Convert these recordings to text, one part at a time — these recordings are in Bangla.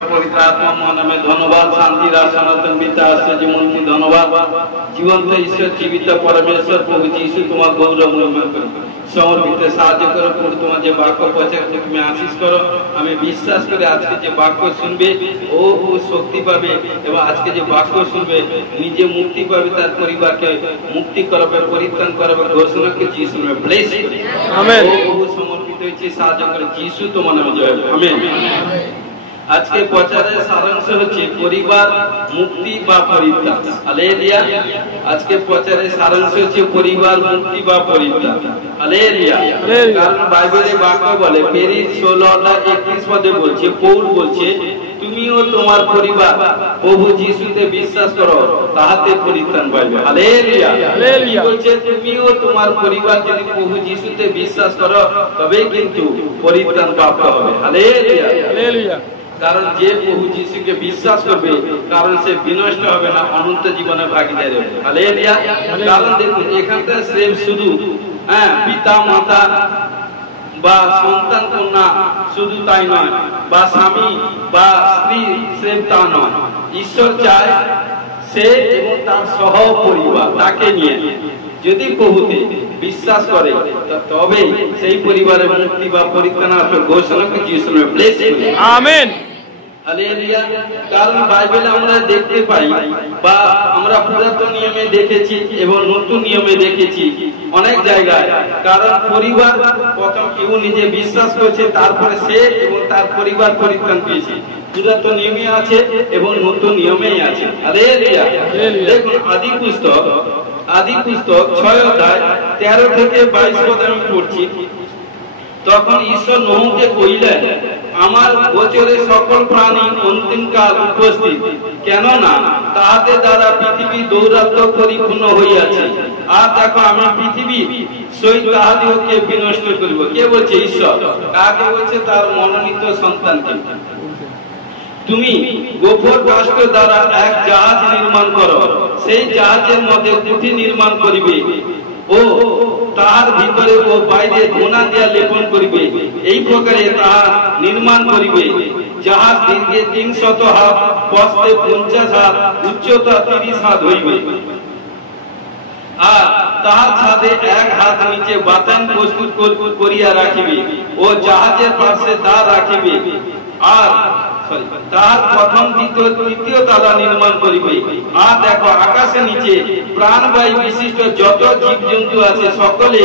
पवित्र आत्मा मनामे धन्यवाद शांति सनातन पिता आश्चर्यमूर्ति धन्यवाद जीवंत ईश्वर जीवित परमेश्वर प्रभु यीशु तुम्हारा गौरव महिमा करो समर्पित साहाय्य करो प्रभु तुम्हारे जे वाक्य पहुंचाए तुम्हें आशीष करो हमें विश्वास करे आज के जे वाक्य सुनबे ओ शक्ति पाबे एवं आज के जे वाक्य सुनबे निजे मुक्ति पाबे तार परिवार के मुक्ति करबे परित्राण करबे घोषणा के यीशु में ब्लेस आमेन ओ समर्पित होइछे साहाय्य करे यीशु तुम्हारे नामे जय आमेन। आज के प्रचारे सारांश होच्छे परिवार मुक्ति बा परित्राण हालेलुया। आज के प्रचारे सारांश होच्छे परिवार मुक्ति बा परित्राण हालेलुया। कारण बाइबले वाक्य बोले प्रेरित 16:31 पदे बोलছে পৌল বলছে তুমিও তোমার পরিবার প্রভু যিশুতে বিশ্বাস করো তাহাতে পরিত্রাণ পাইবে হালেলুয়া হালেলুয়া। বলছে তুমিও তোমার পরিবার যদি প্রভু যিশুতে বিশ্বাস করো তবেই কিন্তু পরিত্রাণ প্রাপ্ত হবে হালেলুয়া হালেলুয়া। कारण जे प्रभु यीशु के विश्वास करबे कारण से विनष्ट होबे ना अनंत जीवने भागीदार होबे हालेलुया। कारण देखুন এখানটা সেম শুধু পিতা মাতা বা সন্তান কন্যা শুধু তাই নয় বা স্বামী বা স্ত্রী সেম তা নয় ঈশ্বর চায় সে এবং তার সহ পরিবার তাকে নিয়ে যদি প্রভুতে বিশ্বাস করে তবে সেই পরিবারের মুক্তি বা পরিত্রাণ আসবে ঘোষণা করে যিশুর নামে ব্লেস আমেন हालेलुया। कारण बाइबले আমরা দেখতে পাই বা আমরা পুরাতন নিয়মে দেখেছি এবং নতুন নিয়মে দেখেছি অনেক জায়গায় কারণ পরিবার প্রথম কেউ নিজে বিশ্বাস করেছে তারপরে সে এবং তার পরিবার পরিত্রাণ পেয়েছে পুরাতন নিয়মে আছে এবং নতুন নিয়মেই আছে হালেলুয়া। দেখুন আদি পুস্তক 6 অধ্যায় 13 থেকে 22 পদ আমি পড়ছি। তখন ঈশ্বর নোহকে কইলেন আমার গোচরে সকল প্রাণী অন্তিম কাল উপস্থিত কেননা তাহাদের দ্বারা পৃথিবী দৌরাত্ম পরিপূর্ণ হইয়াছে আর দেখো আমি পৃথিবী সহিত তাহাদিগকে বিনষ্ট করিব। কে বলছে? ঈশ্বর। কাকে বলছে? তার মনোনীত সন্তানকে। তুমি গোবর কাষ্ঠ দ্বারা এক জাহাজ নির্মাণ করো সেই জাহাজের মধ্যে কুঠি নির্মাণ করিবে ও তার ভিতরে ও বাইরে ধোনা দিয়া লেপন করিবে এই প্রকারে তাহার নির্মাণ করিবে। জাহাজ দীর্ঘে 300 হাত প্রস্থে 50 হাত উচ্চতা 30 হাত হইবে আর তাহার ছাদে 1 হাত নিচে বাতান প্রস্তুত করিয়া রাখিবে ও জাহাজের পাশে দ্বার রাখিবে আর তার প্রথম দ্বিতীয় তৃতীয় তালা নির্মাণ করিবে। আর দেখো আকাশের নিচে প্রাণবায়ু বিশিষ্ট যত জীবজন্তু আছে সকলে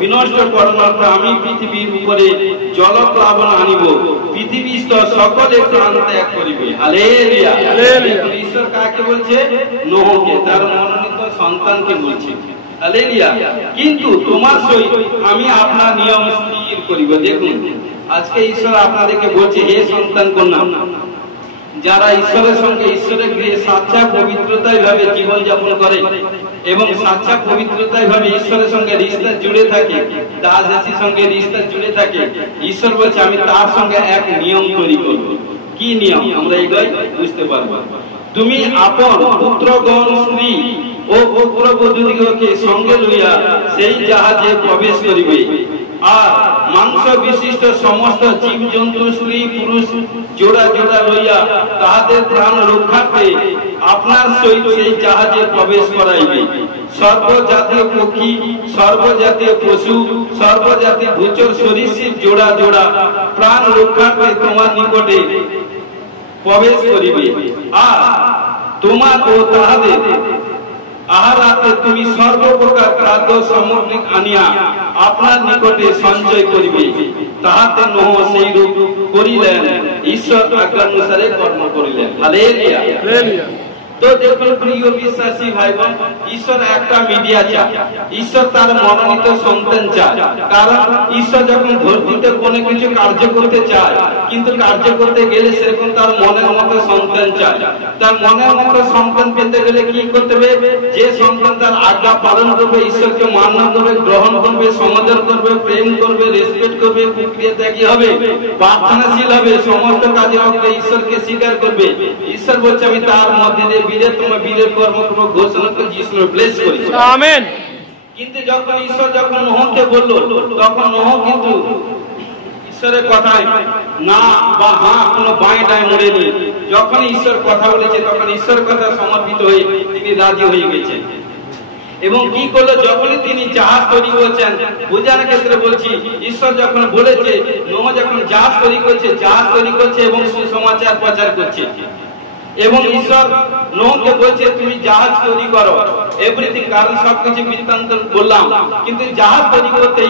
বিনষ্ট করণার্থে আমি পৃথিবীর উপরে জলপ্লাবন আনিব পৃথিবীস্থ সকলে প্রাণ ত্যাগ করিবে হালেলুয়া হালেলুয়া। ঈশ্বর কাকে বলছে? নোহকে তার মনোনীত সন্তানকে বলছে হালেলুয়া। কিন্তু তোমার সহিত আমি আপনার নিয়ম স্থির করিব। দেখুন আজকে ঈশ্বর আপনাদেরকে বলছে হে সন্তান কন্যা যারা ঈশ্বরের সঙ্গে ঈশ্বরের গৃহে সাচ্চা পবিত্রতায় ভাবে জীবন যাপন করে এবং সাচ্চা পবিত্রতায় ভাবে ঈশ্বরের সঙ্গে রিশতা জুড়ে থাকে দাস দাসীর সঙ্গে রিশতা জুড়ে থাকে ঈশ্বর বলছে আমি তার সঙ্গে এক নিয়ম তৈরি করব। কি নিয়ম? আমরা এইটাই বুঝতে পারবো। তুমি আপন পুত্রগণ স্ত্রী ও পুত্রবধূদিগকে সঙ্গে লইয়া সেই জাহাজে প্রবেশ করিবে আর মাংস বিশিষ্ট সমস্ত জীব জন্তু স্ত্রী পুরুষ জোড়া জোড়া লইয়া তাহাদের প্রাণ রক্ষার্থে আপনার সহিত সেই জাহাজে প্রবেশ করাইবে। সর্বজাতীয় পক্ষী সর্বজাতীয় পশু সর্বজাতীয় ভূচর সরীসৃপ জোড়া জোড়া প্রাণ রক্ষার্থে তোমার নিকটে প্রবেশ করিবে আর তোমার ও তাহাদের আহারাতে তুমি সর্বপ্রকার খাদ্য সামগ্রী আনিয়া আপনার নিকটে সঞ্চয় করিবে। তাহাতে নোহ সেই রূপ করিলেন ঈশ্বর আজ্ঞানুসারে কর্ম করিলেন হালেলুয়া হালেলুয়া। তো দেখুন প্রিয় বিশ্বাসী ভাই বোন ঈশ্বর একটা মিডিয়া চায় ঈশ্বর তার মনোনীত সন্তান চায়। কারণ ঈশ্বর যখন ধরতিতে কোনো কিছু কার্য করতে চায় কিন্তু কার্য করতে গেলে সেরকম তার মনের মতো সন্তান চায়। তার মনের মতো সন্তান পেতে গেলে কি করতে হবে? যে সন্তান তার আজ্ঞা পালন করবে ঈশ্বরকে মান্য করবে গ্রহণ করবে সমাদর করবে প্রেম করবে রেসপেক্ট করবে প্রক্রিয়া ত্যাগী হবে প্রার্থনাশীল হবে সমস্ত কাজে ঈশ্বরকে স্বীকার করবে। ঈশ্বর বলছে আমি তার মধ্যে দিয়ে বীরের তোমার বীরের কর্মক্রম ঘোষণা করে যিশুর ব্লেস করি আমেন। কিন্তু যখন ঈশ্বর যখন নোহকে বলল তখন নোহ কিন্তু ঈশ্বরের কথায় না বা হ্যাঁ কোনো বাঁয়ে ডায় মরেনি। যখন ঈশ্বর কথা বলেছে তখন ঈশ্বরের কথা সমর্পিত হয়ে তিনি রাজি হয়ে গেছেন। এবং কি করলো, যখনই তিনি জাহাজ তৈরি করছেন, বোঝানোর ক্ষেত্রে বলছি, ঈশ্বর যখন বলেছে, নোহ যখন জাহাজ তৈরি করছে এবং সুসমাচার প্রচার করছে, এবং ঈশ্বর নোহকে বলছে তুমি জাহাজ তৈরি করো এভরিথিং, কারণ সবকিছু বৃত্তান্ত বললাম, কিন্তু জাহাজ তৈরি করতে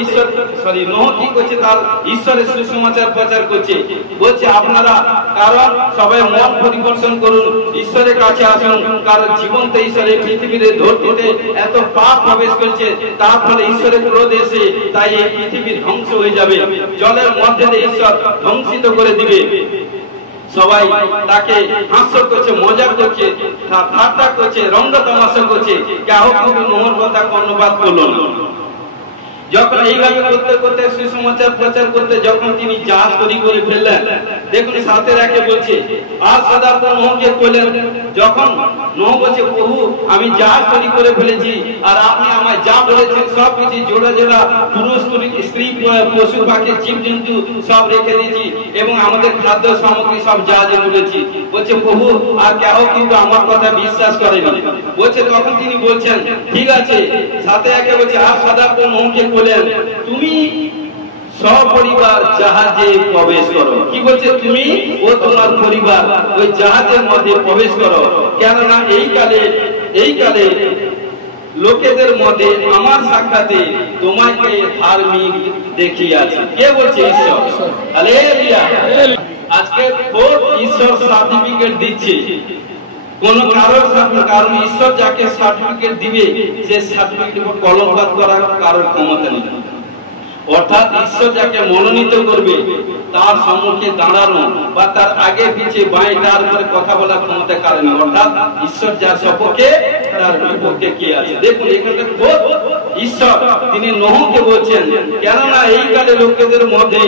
নোহ কি করছে, তার ঈশ্বরের সুসমাচার প্রচার করছে, বলছে আপনারা কারণ সবাই মন পরিবর্তন করুন, ঈশ্বরের কাছে আসুন, কারণ জীবন্ত ঈশ্বর এই পৃথিবীর ধরতিতে এত পাপ প্রবেশ করছে, তার ফলে ঈশ্বরের ক্রোধ এসে তাই এই পৃথিবী ধ্বংস হয়ে যাবে, জলের মধ্যে দিয়ে ঈশ্বর ধ্বংসিত করে দিবে। সবাই তাকে হাস্য করছে, মজা করছে, ঠাট্টা করছে, রঙ্গ তামাশা করছে, কেউ কিন্তু নোহর কথা কর্ণপাত করলো না। যখন এইভাবে করতে করতে সুসমাচার প্রচার করতে যখন তিনি জাহাজ তৈরি করে ফেললেন, দেখুন 7:1 বলছে, আর সদার্থ নোহকে বললেন, যখন নোহ বলছে প্রভু আমি জাহাজ তৈরি করে ফেলেছি, আর আপনি আমায় যা বলেছেন সব কিছু জোড়া জোড়া পুরুষ স্ত্রী পশু পাখি জীবজন্তু সব রেখে দিয়েছি এবং আমাদের খাদ্য সামগ্রী সব জাহাজে তুলেছি, বলছে প্রভু আর কেউ কিন্তু আমার কথা বিশ্বাস করেনি। বলছে তখন তিনি বলছেন ঠিক আছে, 7:1 বলছে, আর সদার্থ নোহকে বলেন তুমি সপরিবার জাহাজে প্রবেশ করো। কি বলছে, তুমি ও তোমার পরিবার ওই জাহাজের মধ্যে প্রবেশ করো, কেননা এই কালে লোকেদের মধ্যে আমার সাক্ষাতে তোমাকে ধার্মিক দেখিয়াছে। কে বলছে? ঈশ্বর। হালেলুয়া। আজকে ঈশ্বর সার্টিফিকেট দিচ্ছে কোন কারণ ঈশ্বর যাকে সার্টিফিকেট দিবে সে সার্টিফিকেট কলমপাত করার কারোর ক্ষমতা নেই। অর্থাৎ ঈশ্বর যাকে মনোনীত করবে তার সম্মুখে দাঁড়ানো বা তার আগে পিছিয়ে বাঁয়ে ডার করে কথা বলার ক্ষমতা কারণ, অর্থাৎ ঈশ্বর যার সপক্ষে তার বিপক্ষে কে আছে। দেখুন এখানে ঈশ্বর তিনি নোহকে বলছেন, কেননা এই কালে লোকেদের মধ্যে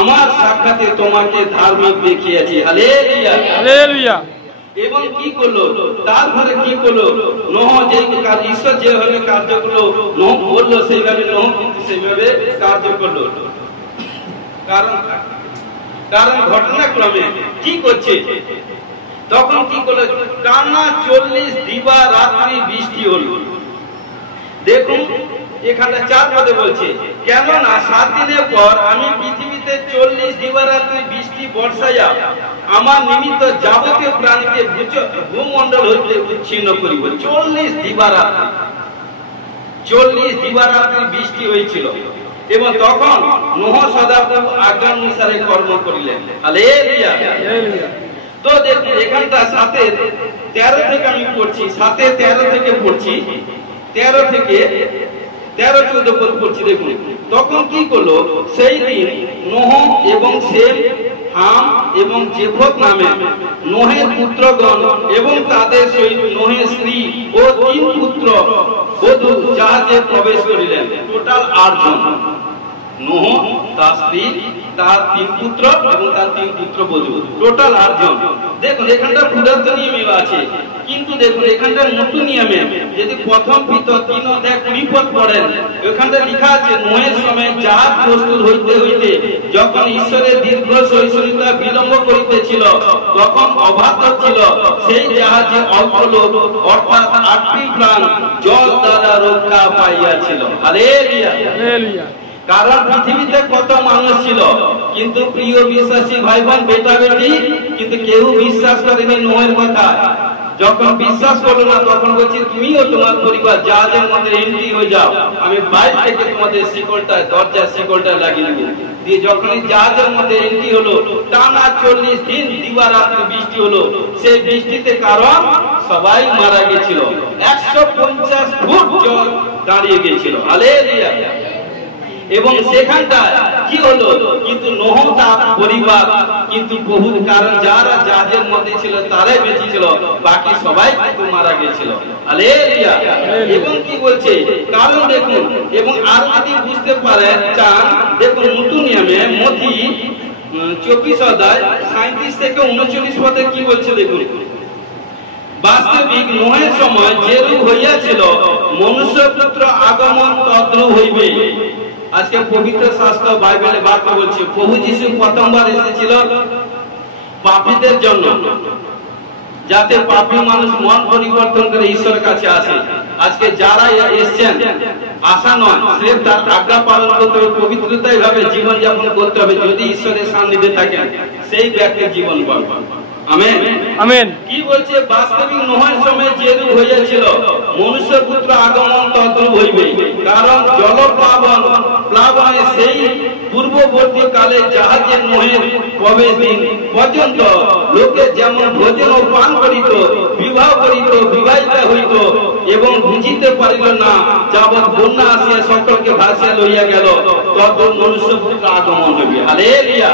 আমার সাক্ষাতে তোমাকে ধার্মিক দেখিয়েছি। Hallelujah, hallelujah. এবং কি করলো, তারপরে কি করলো, নোহ যে ঈশ্বর যেভাবে কার্য করলো নোহ বললো সেইভাবে নোহ কিন্তু সেইভাবে কার্য করলো। কারণ ঘটনাক্রমে কি করছে, তখন কি করলো, টানা 40 দিবা রাত্রি বৃষ্টি হলো। দেখুন এখানে 4 পদে বলছে, কেননা 7 দিনের পর আমি পৃথিবীতে 40 দিবারাত্রি বৃষ্টি বর্ষাইয়া আমার নিমিত্ত যাবতীয় প্রাণীকে ভূমণ্ডল হইতে উচ্ছিন্ন করিব। 40 দিবারাত্রি বৃষ্টি হয়েছিল এবং তখন নোহ সদাপ্রভু আজ্ঞা অনুসারে কর্ম করিলেন। হালেলুয়া। তো দেখুন এখানটা 7:13 থেকে আমি পড়ছি, 7:13 থেকে পড়ছি, 13 থেকে 13-14 পদ পড়ছি। দেখুন তখন কি করলো, সেই দিন নোহ এবং সেম, হাম এবং জেফত নামে নোহের পুত্রগণ এবং তাদের সহিত নোহের স্ত্রী ও 3 পুত্র বধূ জাহাজে প্রবেশ করিলেন। টোটাল 8 জন, নোহ, তার স্ত্রী, তার 3 পুত্র এবং তার 3 পুত্র বধূ, টোটাল 8 জন। দেখুন এখানটা পুরাতন নিয়মে আছে, কিন্তু দেখুন এখানটা নতুন নিয়মে যদি প্রথম পিতর 3:20 পদ পড়েন, ওখানটা লেখা আছে নোহের সময় জাহাজ প্রস্তুত হইতে হইতে যখন ঈশ্বরের দীর্ঘ সহিষ্ণুতা বিলম্ব করিতেছিল তখন অবাধ্য ছিল সেই জাহাজে অল্প লোক অর্থাৎ 8টি প্রাণ জল দ্বারা রক্ষা পাইয়াছিল। Hallelujah, hallelujah. কারণ পৃথিবীতে কত মানুষ ছিল, কিন্তু প্রিয় বিশ্বাসী ভাই বোন বেটা বেটি কিন্তু কেউ বিশ্বাস করেনি নোহের কথা। যখন বিশ্বাস করলো না তখন বলছি তুমিও তোমার পরিবার জাহাজের মধ্যে এন্ট্রি হয়ে যাও, আমি বাইরে থেকে তোমাদের শিকলটায় দরজার শিকলটায় লাগিয়ে দেবো। দিয়ে যখনই জাহাজের মধ্যে এন্ট্রি হলো, টানা 40 দিন দিবারাত্রি বৃষ্টি হলো। সেই বৃষ্টিতে কারণ সবাই মারা গেছিল, 150 ফুট জল দাঁড়িয়ে গেছিল। হালেলুয়া। এবং সেখানটায় কি হলো, কিন্তু নোহ তার পরিবার কিন্তু বহু, কারণ যারা জাহাজের মধ্যে ছিল তারাই বেঁচে ছিল, বাকি সবাই কিন্তু মারা গেছিল। হালেলুয়া। এবং কি বলছে, কারণ দেখুন, এবং আর যদি বুঝতে পারেন চান, দেখুন নতুন নিয়মে মথি 24:37 থেকে 39 পদে কি বলছে দেখুন, বাস্তবিক নোহের সময় যেরূপ হইয়াছিল মনুষ্য পুত্র আগমন তদ্রূপ হইবে। আজকে পবিত্র শাস্ত্র বাইবেলে বাক্য বলছে প্রভু যিশু প্রথমবার এসেছিল পাপীদের জন্য, যাতে পাপী মানুষ মন পরিবর্তন করে ঈশ্বরের কাছে আসে। আজকে যারা এসছেন আশা নয়, স্রেফ তার আজ্ঞা পালন করতে হবে, পবিত্রতায় ভাবে জীবন যাপন করতে হবে। যদি ঈশ্বরের সান্নিধ্যে থাকেন সেই ব্যক্তির জীবন পাবে। Amen amen. কি বলছে? বাস্তবিক নোহের সময় যেরূপ হইয়াছিল মনুষ্য পুত্র আগমন তদ্রূপ হইবে। কারণ প্লাবনে সেই পূর্ববর্তী কালে জাহাজের নোহের প্রবেশ দিন পর্যন্ত লোকে যেমন ভোজন ও পান করিত, বিবাহ করিত, বিবাহিতা হইত এবং বুঝিতে পারিল না, যাবৎ বন্যা আসিয়া সকলকে ভাসিয়া লইয়া গেল, তদ্রূপ মনুষ্য পুত্র আগমন হইবে। হালেলুয়া।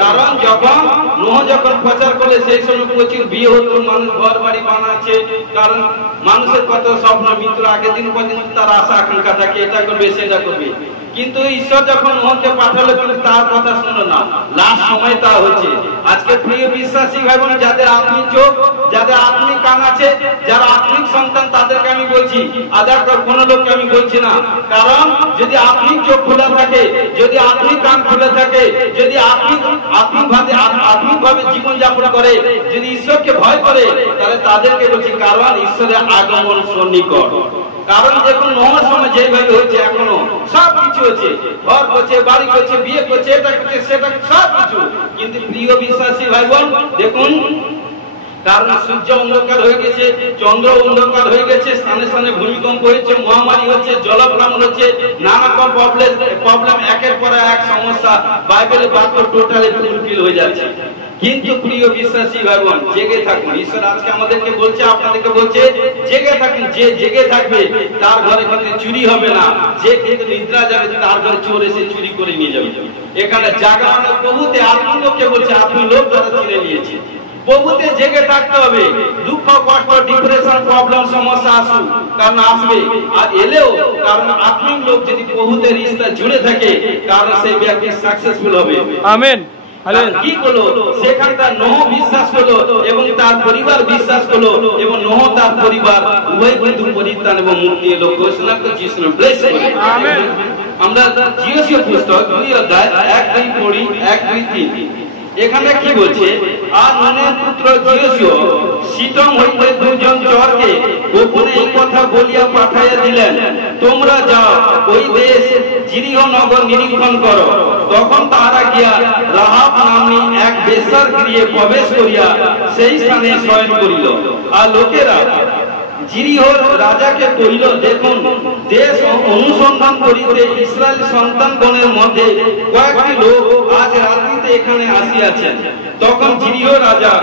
কারণ যখন নোহ যখন প্রচার করে সেই সময় প্রচুর বিয়ে হতো, মানুষ ঘর বাড়ি বানাচ্ছে। কারণ মানুষের কত স্বপ্ন মিত্র আগের দিন পর্যন্ত তার আশা আকাঙ্ক্ষা থাকে, এটা করবে সেটা করবে। কিন্তু ঈশ্বর যখন নোহকে পাঠালো কিন্তু তার কথা শুনলো না। লাস্ট সময় তা হচ্ছে। আজকে প্রিয় বিশ্বাসী ভাই বোন, যাদের আত্মিক চোখ, যাদের আত্মিক কান আছে, যারা আত্মিক সন্তান, তাদেরকে আমি বলছি, আদার কোন লোককে আমি বলছি না। কারণ যদি আত্মিক চোখ খোলা থাকে, যদি আত্মিক কান খুলে থাকে, যদি আত্মিকভাবে জীবন যাপন করে, যদি ঈশ্বরকে ভয় করে, তাহলে তাদেরকে বলছি কারণ ঈশ্বরের আগমন সন্নিকট। কারণ দেখুন নোহর সময় যেভাবে হয়েছে এখনো সব কিছু হচ্ছে, ঘর করছে, বাড়ি করছে, বিয়ে করছে, এটা করছে, সেটা সব কিছু। কিন্তু প্রিয় বিশ্বাসী ভাই বোন দেখুন, কারণ সূর্য অন্ধকার হয়ে গেছে, চন্দ্র অন্ধকার হয়ে গেছে, স্থানে স্থানে ভূমিকম্প হয়েছে, মহামারী হচ্ছে, জলপ্লাবন হচ্ছে, নানা রকম প্রবলেম, একের পর এক সমস্যা বাইবেলের বাক্য টোটালি ফুলফিল হয়ে যাচ্ছে। কিন্তু প্রিয় বিশ্বাসী ভাই বোন, জেগে থাকুন। ঈশ্বর আজকে আমাদেরকে বলছে, আপনাদেরকে বলছে জেগে থাকুন। যে জেগে থাকবে তার ঘরে কিন্তু চুরি হবে না, যে কিন্তু নিদ্রা যাবে তার ঘরে চোর এসে চুরি করে নিয়ে যাবে। এখানে জাগানো প্রভুতে আত্মলোককে বলছে, আত্মলোক তারা চিনে নিয়েছে। প্রভুতে জেগে থাকতে হবে। দুঃখ, কষ্ট, ডিপ্রেশন, প্রবলেম, সমস্যা আসুক, কারণ আসবে, আর এলেও কারণ আত্মিক লোক যদি প্রভুতে রিশতা জুড়ে থাকে, কারণ সেই ব্যক্তি সাকসেসফুল হবে। আমেন। কি করলো সেখানটা? নোহ বিশ্বাস করলো এবং তার পরিবার বিশ্বাস করলো, এবং নোহ তার পরিবার উভয় কিন্তু পরিত্রাণ এবং মুক্তি এলো। ঘোষণা করছি ব্লেস করে। আমেন। আমরা জিওসীয় পুস্তক 2 অধ্যায় 1-2 পড়ি, 1-2-3। এখানে কি বলছে? আর নুনের পুত্র জিওসীয় সিতম হইতে দুজন চরকে গোপনে এই কথা বলিয়া পাঠাইয়া দিলেন, তোমরা যাও ওই দেশ জিরিহ নগর নিরীক্ষণ করো। তখন তাহারা গিয়া রাহাব নামনি এক বেশ্যার গৃহে প্রবেশ করিয়া সেই স্থানে শয়ন করিল। আর লোকেরা জিরিহর রাজাকে কহিল, দেখুন দেশ অনুসন্ধান করিতে ইসরায়েল সন্তানগণের মধ্যে কয়েকটি লোক আজ রাত্রিতে এখানে আসিয়াছেন। তখন জিরিহ রাজা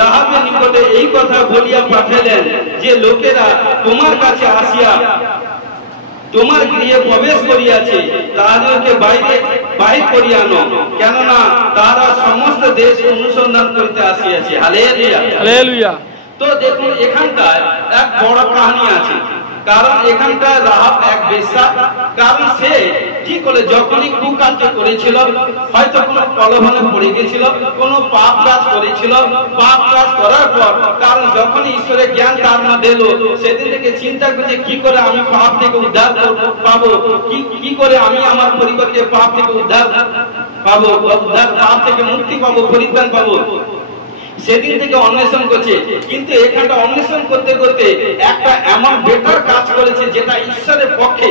রাহাবের নিকটে এই কথা বলিয়া পাঠাইলেন যে, লোকেরা তোমার কাছে আসিয়া তোমার গৃহে প্রবেশ করিয়াছে, তাহাদেরকে বাহির করিয়া আনো, কেননা তারা সমস্ত দেশ অনুসন্ধান করিতে আসিয়াছে। Hallelujah, hallelujah. তো দেখুন এখানটায় এক বড় কাহিনী আছে। কারণ এখানটায় রাহাব এক বেশ্যা। কারণ সে কি করে যখনই কুকার্য করেছিল, হয়তো কোনো প্রলোভনে পড়ে গেছিল, কোনো পাপ কাজ করেছিল, পাপ কাজ করার পর কারণ যখনই ঈশ্বরের জ্ঞান তার মধ্যে এলো, সেদিন থেকে চিন্তা করছে কি করে আমি পাপ থেকে উদ্ধার পাবো, কি করে আমি আমার পরিবারকে পাপ থেকে উদ্ধার পাবো, পাপ থেকে মুক্তি পাবো, পরিত্রাণ পাবো। সেদিন থেকে অন্বেষণ করছে। কিন্তু এখানটা অন্বেষণ করতে করতে একটা এমন বেটার কাজ করেছে যেটা ঈশ্বরের পক্ষে,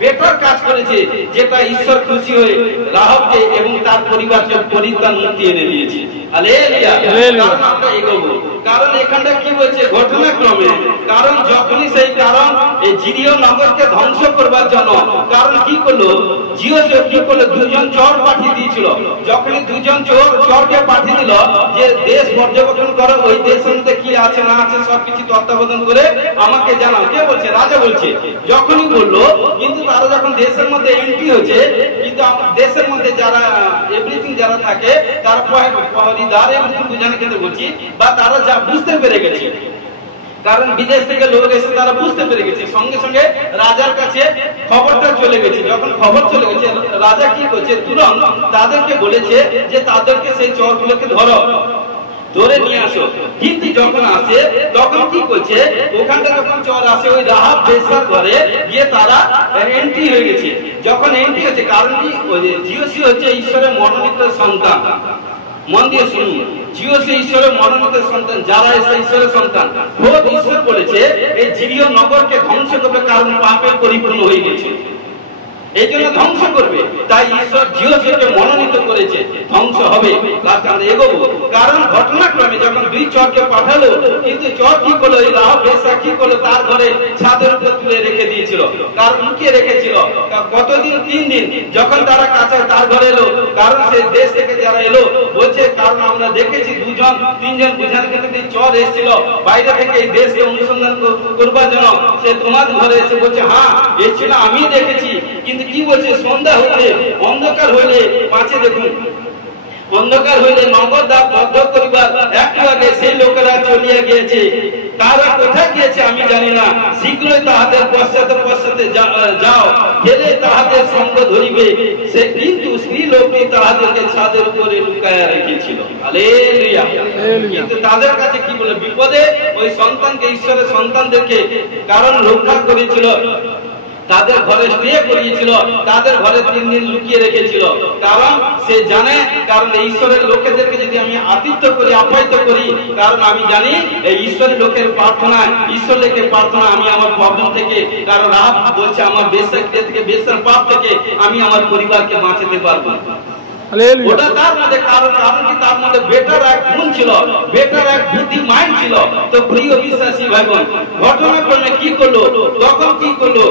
বেটার কাজ করেছে যেটা ঈশ্বর খুশি হয়ে রাহাবকে এবং তার পরিবারকে পরিত্রাণ মুক্তি এনে দিয়েছে। হালেলুয়া। কারণ আমরা এগোবো। কারণ এখানটা কি বলছে ঘটনাক্রমে, কারণ যখনই সেই কারণ এই জিরিহ নগরকে ধ্বংস করবার জন্য কারণ কি করলো, জিওসীয় কি করলো, দুজন চোর পাঠিয়ে দিয়েছিল। যখনই দুজন চোরকে পাঠিয়ে দিল যে দেশ পর্যবেক্ষণ করো, ওই দেশের মধ্যে কি আছে না আছে সবকিছু তত্ত্বাবধান করে আমাকে জানাও। কে বলছে? রাজা বলছে। যখনই বললো, কিন্তু তারা যখন দেশের মধ্যে এন্ট্রি হচ্ছে, কিন্তু দেশের মধ্যে যারা এভরিথিং যারা থাকে তারা পহরিদার এভরিথিং বুঝানো কিন্তু বলছি, বা তারা যা বুঝতে পেরে গেছে, কারণ বিদেশ থেকে লোক এসে তারা বুঝতে পেরে গেছে, সঙ্গে সঙ্গে রাজার কাছে খবরটা চলে গেছে। যখন খবর চলে গেছে, রাজা কি করছে, তুরন্ত তাদেরকে বলেছে যে তাদেরকে সেই চোরগুলোকে ধরো। ধরে নিয়ে আসো। কিন্তু যখন আসে তখন কি করছে, ওখানটা যখন চল আসে ওই রাহাব বেশ্যার ঘরে গিয়ে তারা এন্ট্রি হয়ে গেছে। যখন এন্ট্রি হচ্ছে, কারণ কি জিওসি হচ্ছে ঈশ্বরের মনোনীত সন্তান। মন দিয়ে শুনুন, জিওসি ঈশ্বরের মনোনীত সন্তান, যারা এসে ঈশ্বরের সন্তান। খোদ ঈশ্বর বলেছে এই জিরিয় নগরকে ধ্বংস করবে, কারণ পাপে পরিপূর্ণ হয়ে গেছে, এই জন্য ধ্বংস করবে। তাই ঈশ্বর জিওসিকে মনোনীত করেছে, ধ্বংস হবে। এগোবো, কারণ ঘটনাক্রমে যখন দুই চরকে পাঠালো, কিন্তু চর কি করলো, এই রাহাব বেশ্যা কি করলো, তার ঘরে ছাদের উপর তুলে রেখে দিয়েছিল। কারণ লুকিয়ে রেখেছিল কতদিন, 3 দিন। যখন তারা কাছে তার ঘরে এলো, কারণ সে দেশ থেকে যারা এলো বলছে, কারণ আমরা দেখেছি 2জন 3জন বুঝার ক্ষেত্রে চর এসেছিল বাইরে থেকে এই দেশকে অনুসন্ধান করবার জন্য। সে তোমাদের ঘরে এসে বলছে, হ্যাঁ এসেছিল, আমি দেখেছি। কিন্তু কি বলছে, সন্ধ্যা হইলে, অন্ধকার হইলে, 5 দেখুন, অন্ধকার হইলে নগর দ্বার বদ্ধ করিবার একটু আগে সেই লোকেরা চলিয়া গিয়েছে। তারা কোথায় গিয়েছে আমি জানি না, শীঘ্রই তাহাদের পশ্চাতে পশ্চাতে যাও, ফেলে তাহাদের সঙ্গ ধরিবে। সে কিন্তু স্ত্রী লোকটি তাহাদেরকে ছাদের উপরে লুকায়া রেখেছিল। হালেলুয়া। কিন্তু তাদের কাছে কি বলে, বিপদে ওই সন্তানকে, ঈশ্বরের সন্তানদেরকে কারণ রক্ষা করেছিল, তাদের ঘরে স্টে করিয়েছিল, তাদের ঘরে 3 দিন লুকিয়ে রেখেছিল। কারণ সে জানে, কারণ ঈশ্বরের লোকেদেরকে যদি আমি আতিথ্য করি, আপ্যায়িত করি, কারণ আমি জানি এই ঈশ্বরের লোকের প্রার্থনা, ঈশ্বরের প্রার্থনা আমি আমার প্রবলেম থেকে, কারণ রাহাব বলছে আমার বেশ্যাকে থেকে, বেশ্যার পাপ থেকে আমি আমার পরিবারকে বাঁচাতে পারবো। ওটা তার মধ্যে কারণ কি, তার মধ্যে বেটার এক গুণ ছিল, বেটার এক বুদ্ধি মাইন্ড ছিল। তো প্রিয় বিশ্বাসী ভাই বোন, ঘটনাক্রমে কি করলো, তখন কি করলো,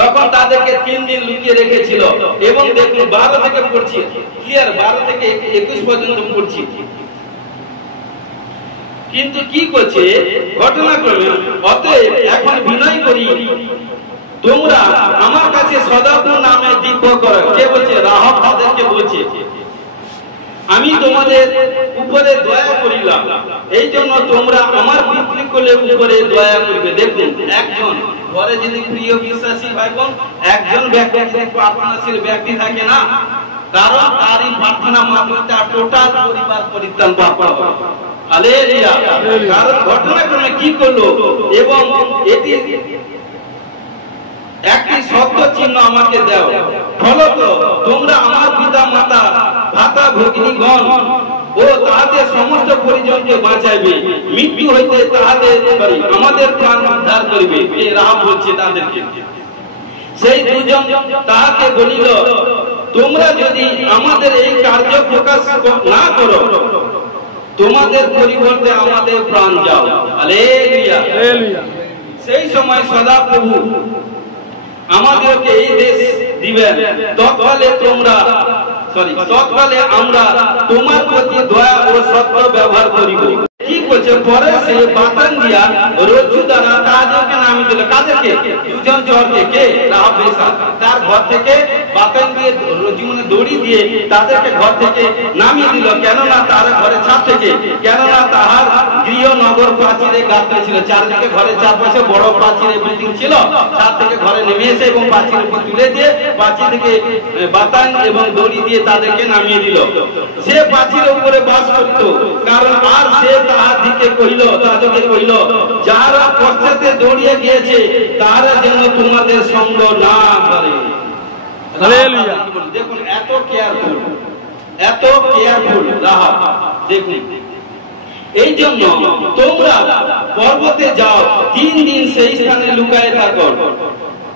তখন তাদেরকে 3 দিন লুকিয়ে রেখেছিল। এবং দেখুন 12 থেকে পড়ছি, ক্লিয়ার, 12 থেকে 21 পর্যন্ত পড়ছি। কিন্তু কি করছে ঘটনাক্রমে, অতএব এখন বিনয় করি, তোমরা আমার কাছে সদাপুর নামে দিব্য করো। কে বলছে? রাহাব তাদেরকে বলছে, আমি তোমাদের উপরে দয়া করিলাম, এই জন্য তোমরা আমার পিতৃকুলের উপরে দয়া করবে। দেখুন, একজন ঘরে যদি প্রিয় বিশ্বাসী ভাই বোন, একজন ব্যক্তি প্রার্থনাশীল ব্যক্তি থাকে না, কারণ তারই প্রার্থনা মাধ্যমে তার টোটাল পরিবার পরিত্রাণ প্রাপ্ত হয়। হালেলুয়া। কারণ ঘটনাক্রমে কি করলো, এবং এটি একটি সত্য চিহ্ন আমাকে দাও, ফলত তোমরা আমার পিতা মাতা ভাতা ভগিনীগণ ও তাহাদের সমস্ত পরিজনকে বাঁচাইবে, মৃত্যু হইতে তাহাদের আমাদের প্রাণ উদ্ধার করিবে। এই রাহাব বলছে তাদেরকে। সেই 2জন তাহাকে বলিল, তোমরা যদি আমাদের এই কার্য প্রকাশ না করো, তোমাদের পরিবর্তে আমাদের প্রাণ যাও। হালেলুয়া। সেই সময় সদাপ্রভু আমাদেরকে এই দেশ দিবেন, তৎকালে আমরা তোমার প্রতি দয়া ও সত্য ব্যবহার করিব। কি করছে, পরে সে বাতান দিয়া রজ্জু দ্বারা তাদেরকে নামিয়ে দিল। কাদেরকে? 2জন চরকে। কে? রাহাব বেশ্যা। তার ঘর থেকে বাতান দিয়ে, রজ্জু মানে দড়ি দিয়ে তাদেরকে ঘর থেকে নামিয়ে দিল। কেননা তার ঘরে ছাদ থেকে, কেননা তাহার গৃহ নগর প্রাচীরে গাঁথতে ছিল, চারদিকে ঘরের চারপাশে বড় প্রাচীরে বিল্ডিং ছিল। ছাদ থেকে ঘরে নেমে এসে এবং প্রাচীর উপর তুলে দিয়ে প্রাচীর থেকে বাতান এবং দড়ি দিয়ে তাদেরকে নামিয়ে দিল। সে প্রাচীরের উপরে বাস করত, কারণ আর সে তাদেরকে কহিল, যারা পশ্চাতে দৌড়িয়ে গিয়েছে তারা যেন তোমাদের সঙ্গ না করে। দেখুন এত কেয়ারফুল রাহাব। দেখুন, এই জন্য তোমরা পর্বতে যাও, 3 দিন সেই স্থানে লুকায় থাকো,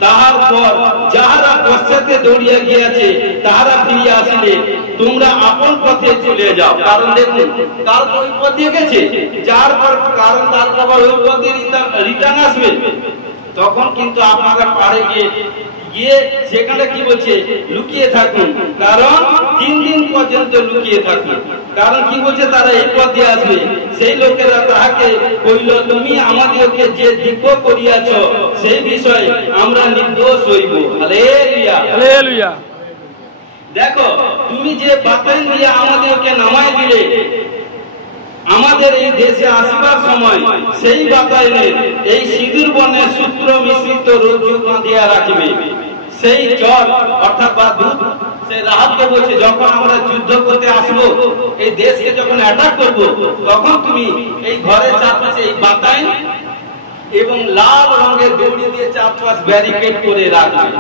তাহার পর যাহারা পশ্চাতে দৌড়িয়া গিয়াছে তাহারা ফিরিয়া আসিলে তোমরা আপন পথে চলে যাও। কারণ দেখুন, কাল ওই পথে গেছে, যার পর কারণ তার খবর ওই পথে রিটার্ন আসবে, তখন কিন্তু আপনারা পাড়ে গিয়ে সেখানে কি বলছে, লুকিয়ে থাকুন। কারণ 3 দিন পর্যন্ত লুকিয়ে থাকুন। কারণ কি বলছে, তারা এই পথ দিয়ে আসবে। সেই লোকেরা তাহাকে কইল, তুমি আমাদেরকে যে দিব্য করিয়াছ সেই বিষয়ে আমরা নির্দোষ হইব। Hallelujah, hallelujah. দেখো, তুমি যে বাতান দিয়ে আমাদেরকে নামাই দিলে, আমাদের এই দেশে আসবার সময় সেই বাতায়নে এই সিঁদুর বর্ণের সূত্র মিশ্রিত রজ্জু বাঁধিয়া রাখিবে। সেই চর অর্থাৎ বা দুধ সেই রাহাবকে বলছে যখন আমরা যুদ্ধ করতে আসবো, এই দেশকে যখন অ্যাটাক করব, তখন তুমি এই ঘরের চারপাশে এই বাতাইন এবং লাল রঙের দড়ি দিয়ে চারপাশ ব্যারিকেড করে রাখবে।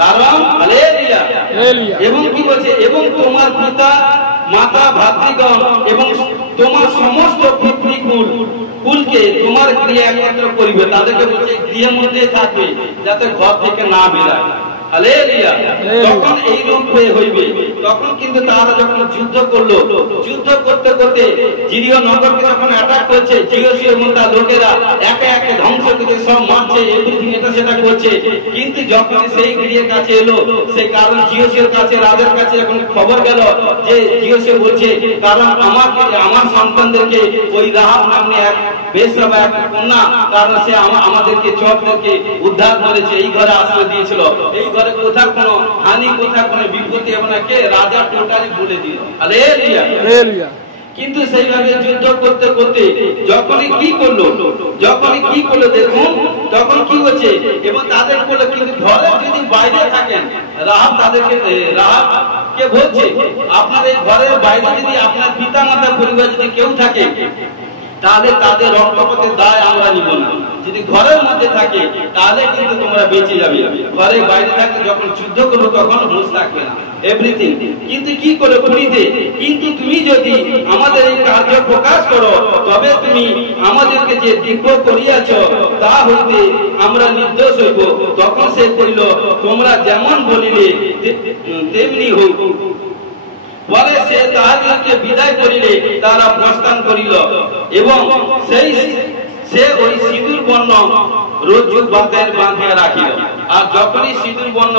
কারণ হালেলুয়া, এবং কি বলছে, এবং তোমার পিতা মাতা ভাতৃগণ এবং তোমার সমস্ত পিতৃকুলকে তোমার গৃহে একত্র করিবে। তাদেরকে বলছে গৃহের মধ্যে থাকবে, যাতে ঘর থেকে না বেরায়। হালেলুয়া। যখন এই রূপ হইবে, তখন কিন্তু তারা যখন যুদ্ধ করলো, যুদ্ধ করতে করতে জিরিয় নগরকে যখন অ্যাটাক করছে, জিওসির মধ্যে লোকেরা একে একে ধ্বংস করতে সব মারছে, এভরিথিং এটা সেটা করছে। কিন্তু যখন সেই গৃহের কাছে এলো, সেই কারণ জিওসির কাছে, রাজার কাছে যখন খবর গেল যে জিওসি বলছে, কারণ আমার সন্তানদেরকে ওই রাহাব নামে এক বেশ্যাবা, এক কন্যা, কারণ সে আমাদেরকে চোরদেরকে উদ্ধার করেছে, এই ঘরে আশ্রয় দিয়েছিল, এই ঘরে কোথাও কোনো হানি, কোথাও কোনো বিপত্তি হবে না, কে রাজা টোটালি বলে দিল। Hallelujah, hallelujah. কিন্তু সেইভাবে যুদ্ধ করতে করতে যখনই কি করলো দেখুন, তখন কি হচ্ছে, এবং তাদের বলে কিন্তু ঘরে যদি বাইরে থাকেন, রাহাব রাহাবকে বলছে আপনার এই ঘরের বাইরে যদি আপনার পিতা মাতা পরিবার যদি কেউ থাকে, তাহলে তাদের রক্তপাতের দায় আমরা নিব না। যদি ঘরের মধ্যে থাকে তাহলে কিন্তু তোমরা বেঁচে যাবে, ঘরের বাইরে থাকতে যখন যুদ্ধ করবো তখন হুঁশ থাকবে না, এভরিথিং। কিন্তু কি করে পুরীতে, কিন্তু তুমি যদি আমাদের এই কার্য প্রকাশ করো, তবে তুমি আমাদেরকে যে দিব্য করিয়াছ তা হইতে আমরা নির্দোষ হইব। তখন সে কইল, তোমরা যেমন বলিলে তেমনি হোক। পরে সে তাহাদেরকে বিদায় করিলে তারা প্রস্থান করিল, এবং সে ওই সিঁদুর বর্ণ রজ্জু বাঁধিয়া রাখিল। আর যখনই সিঁদুর বর্ণ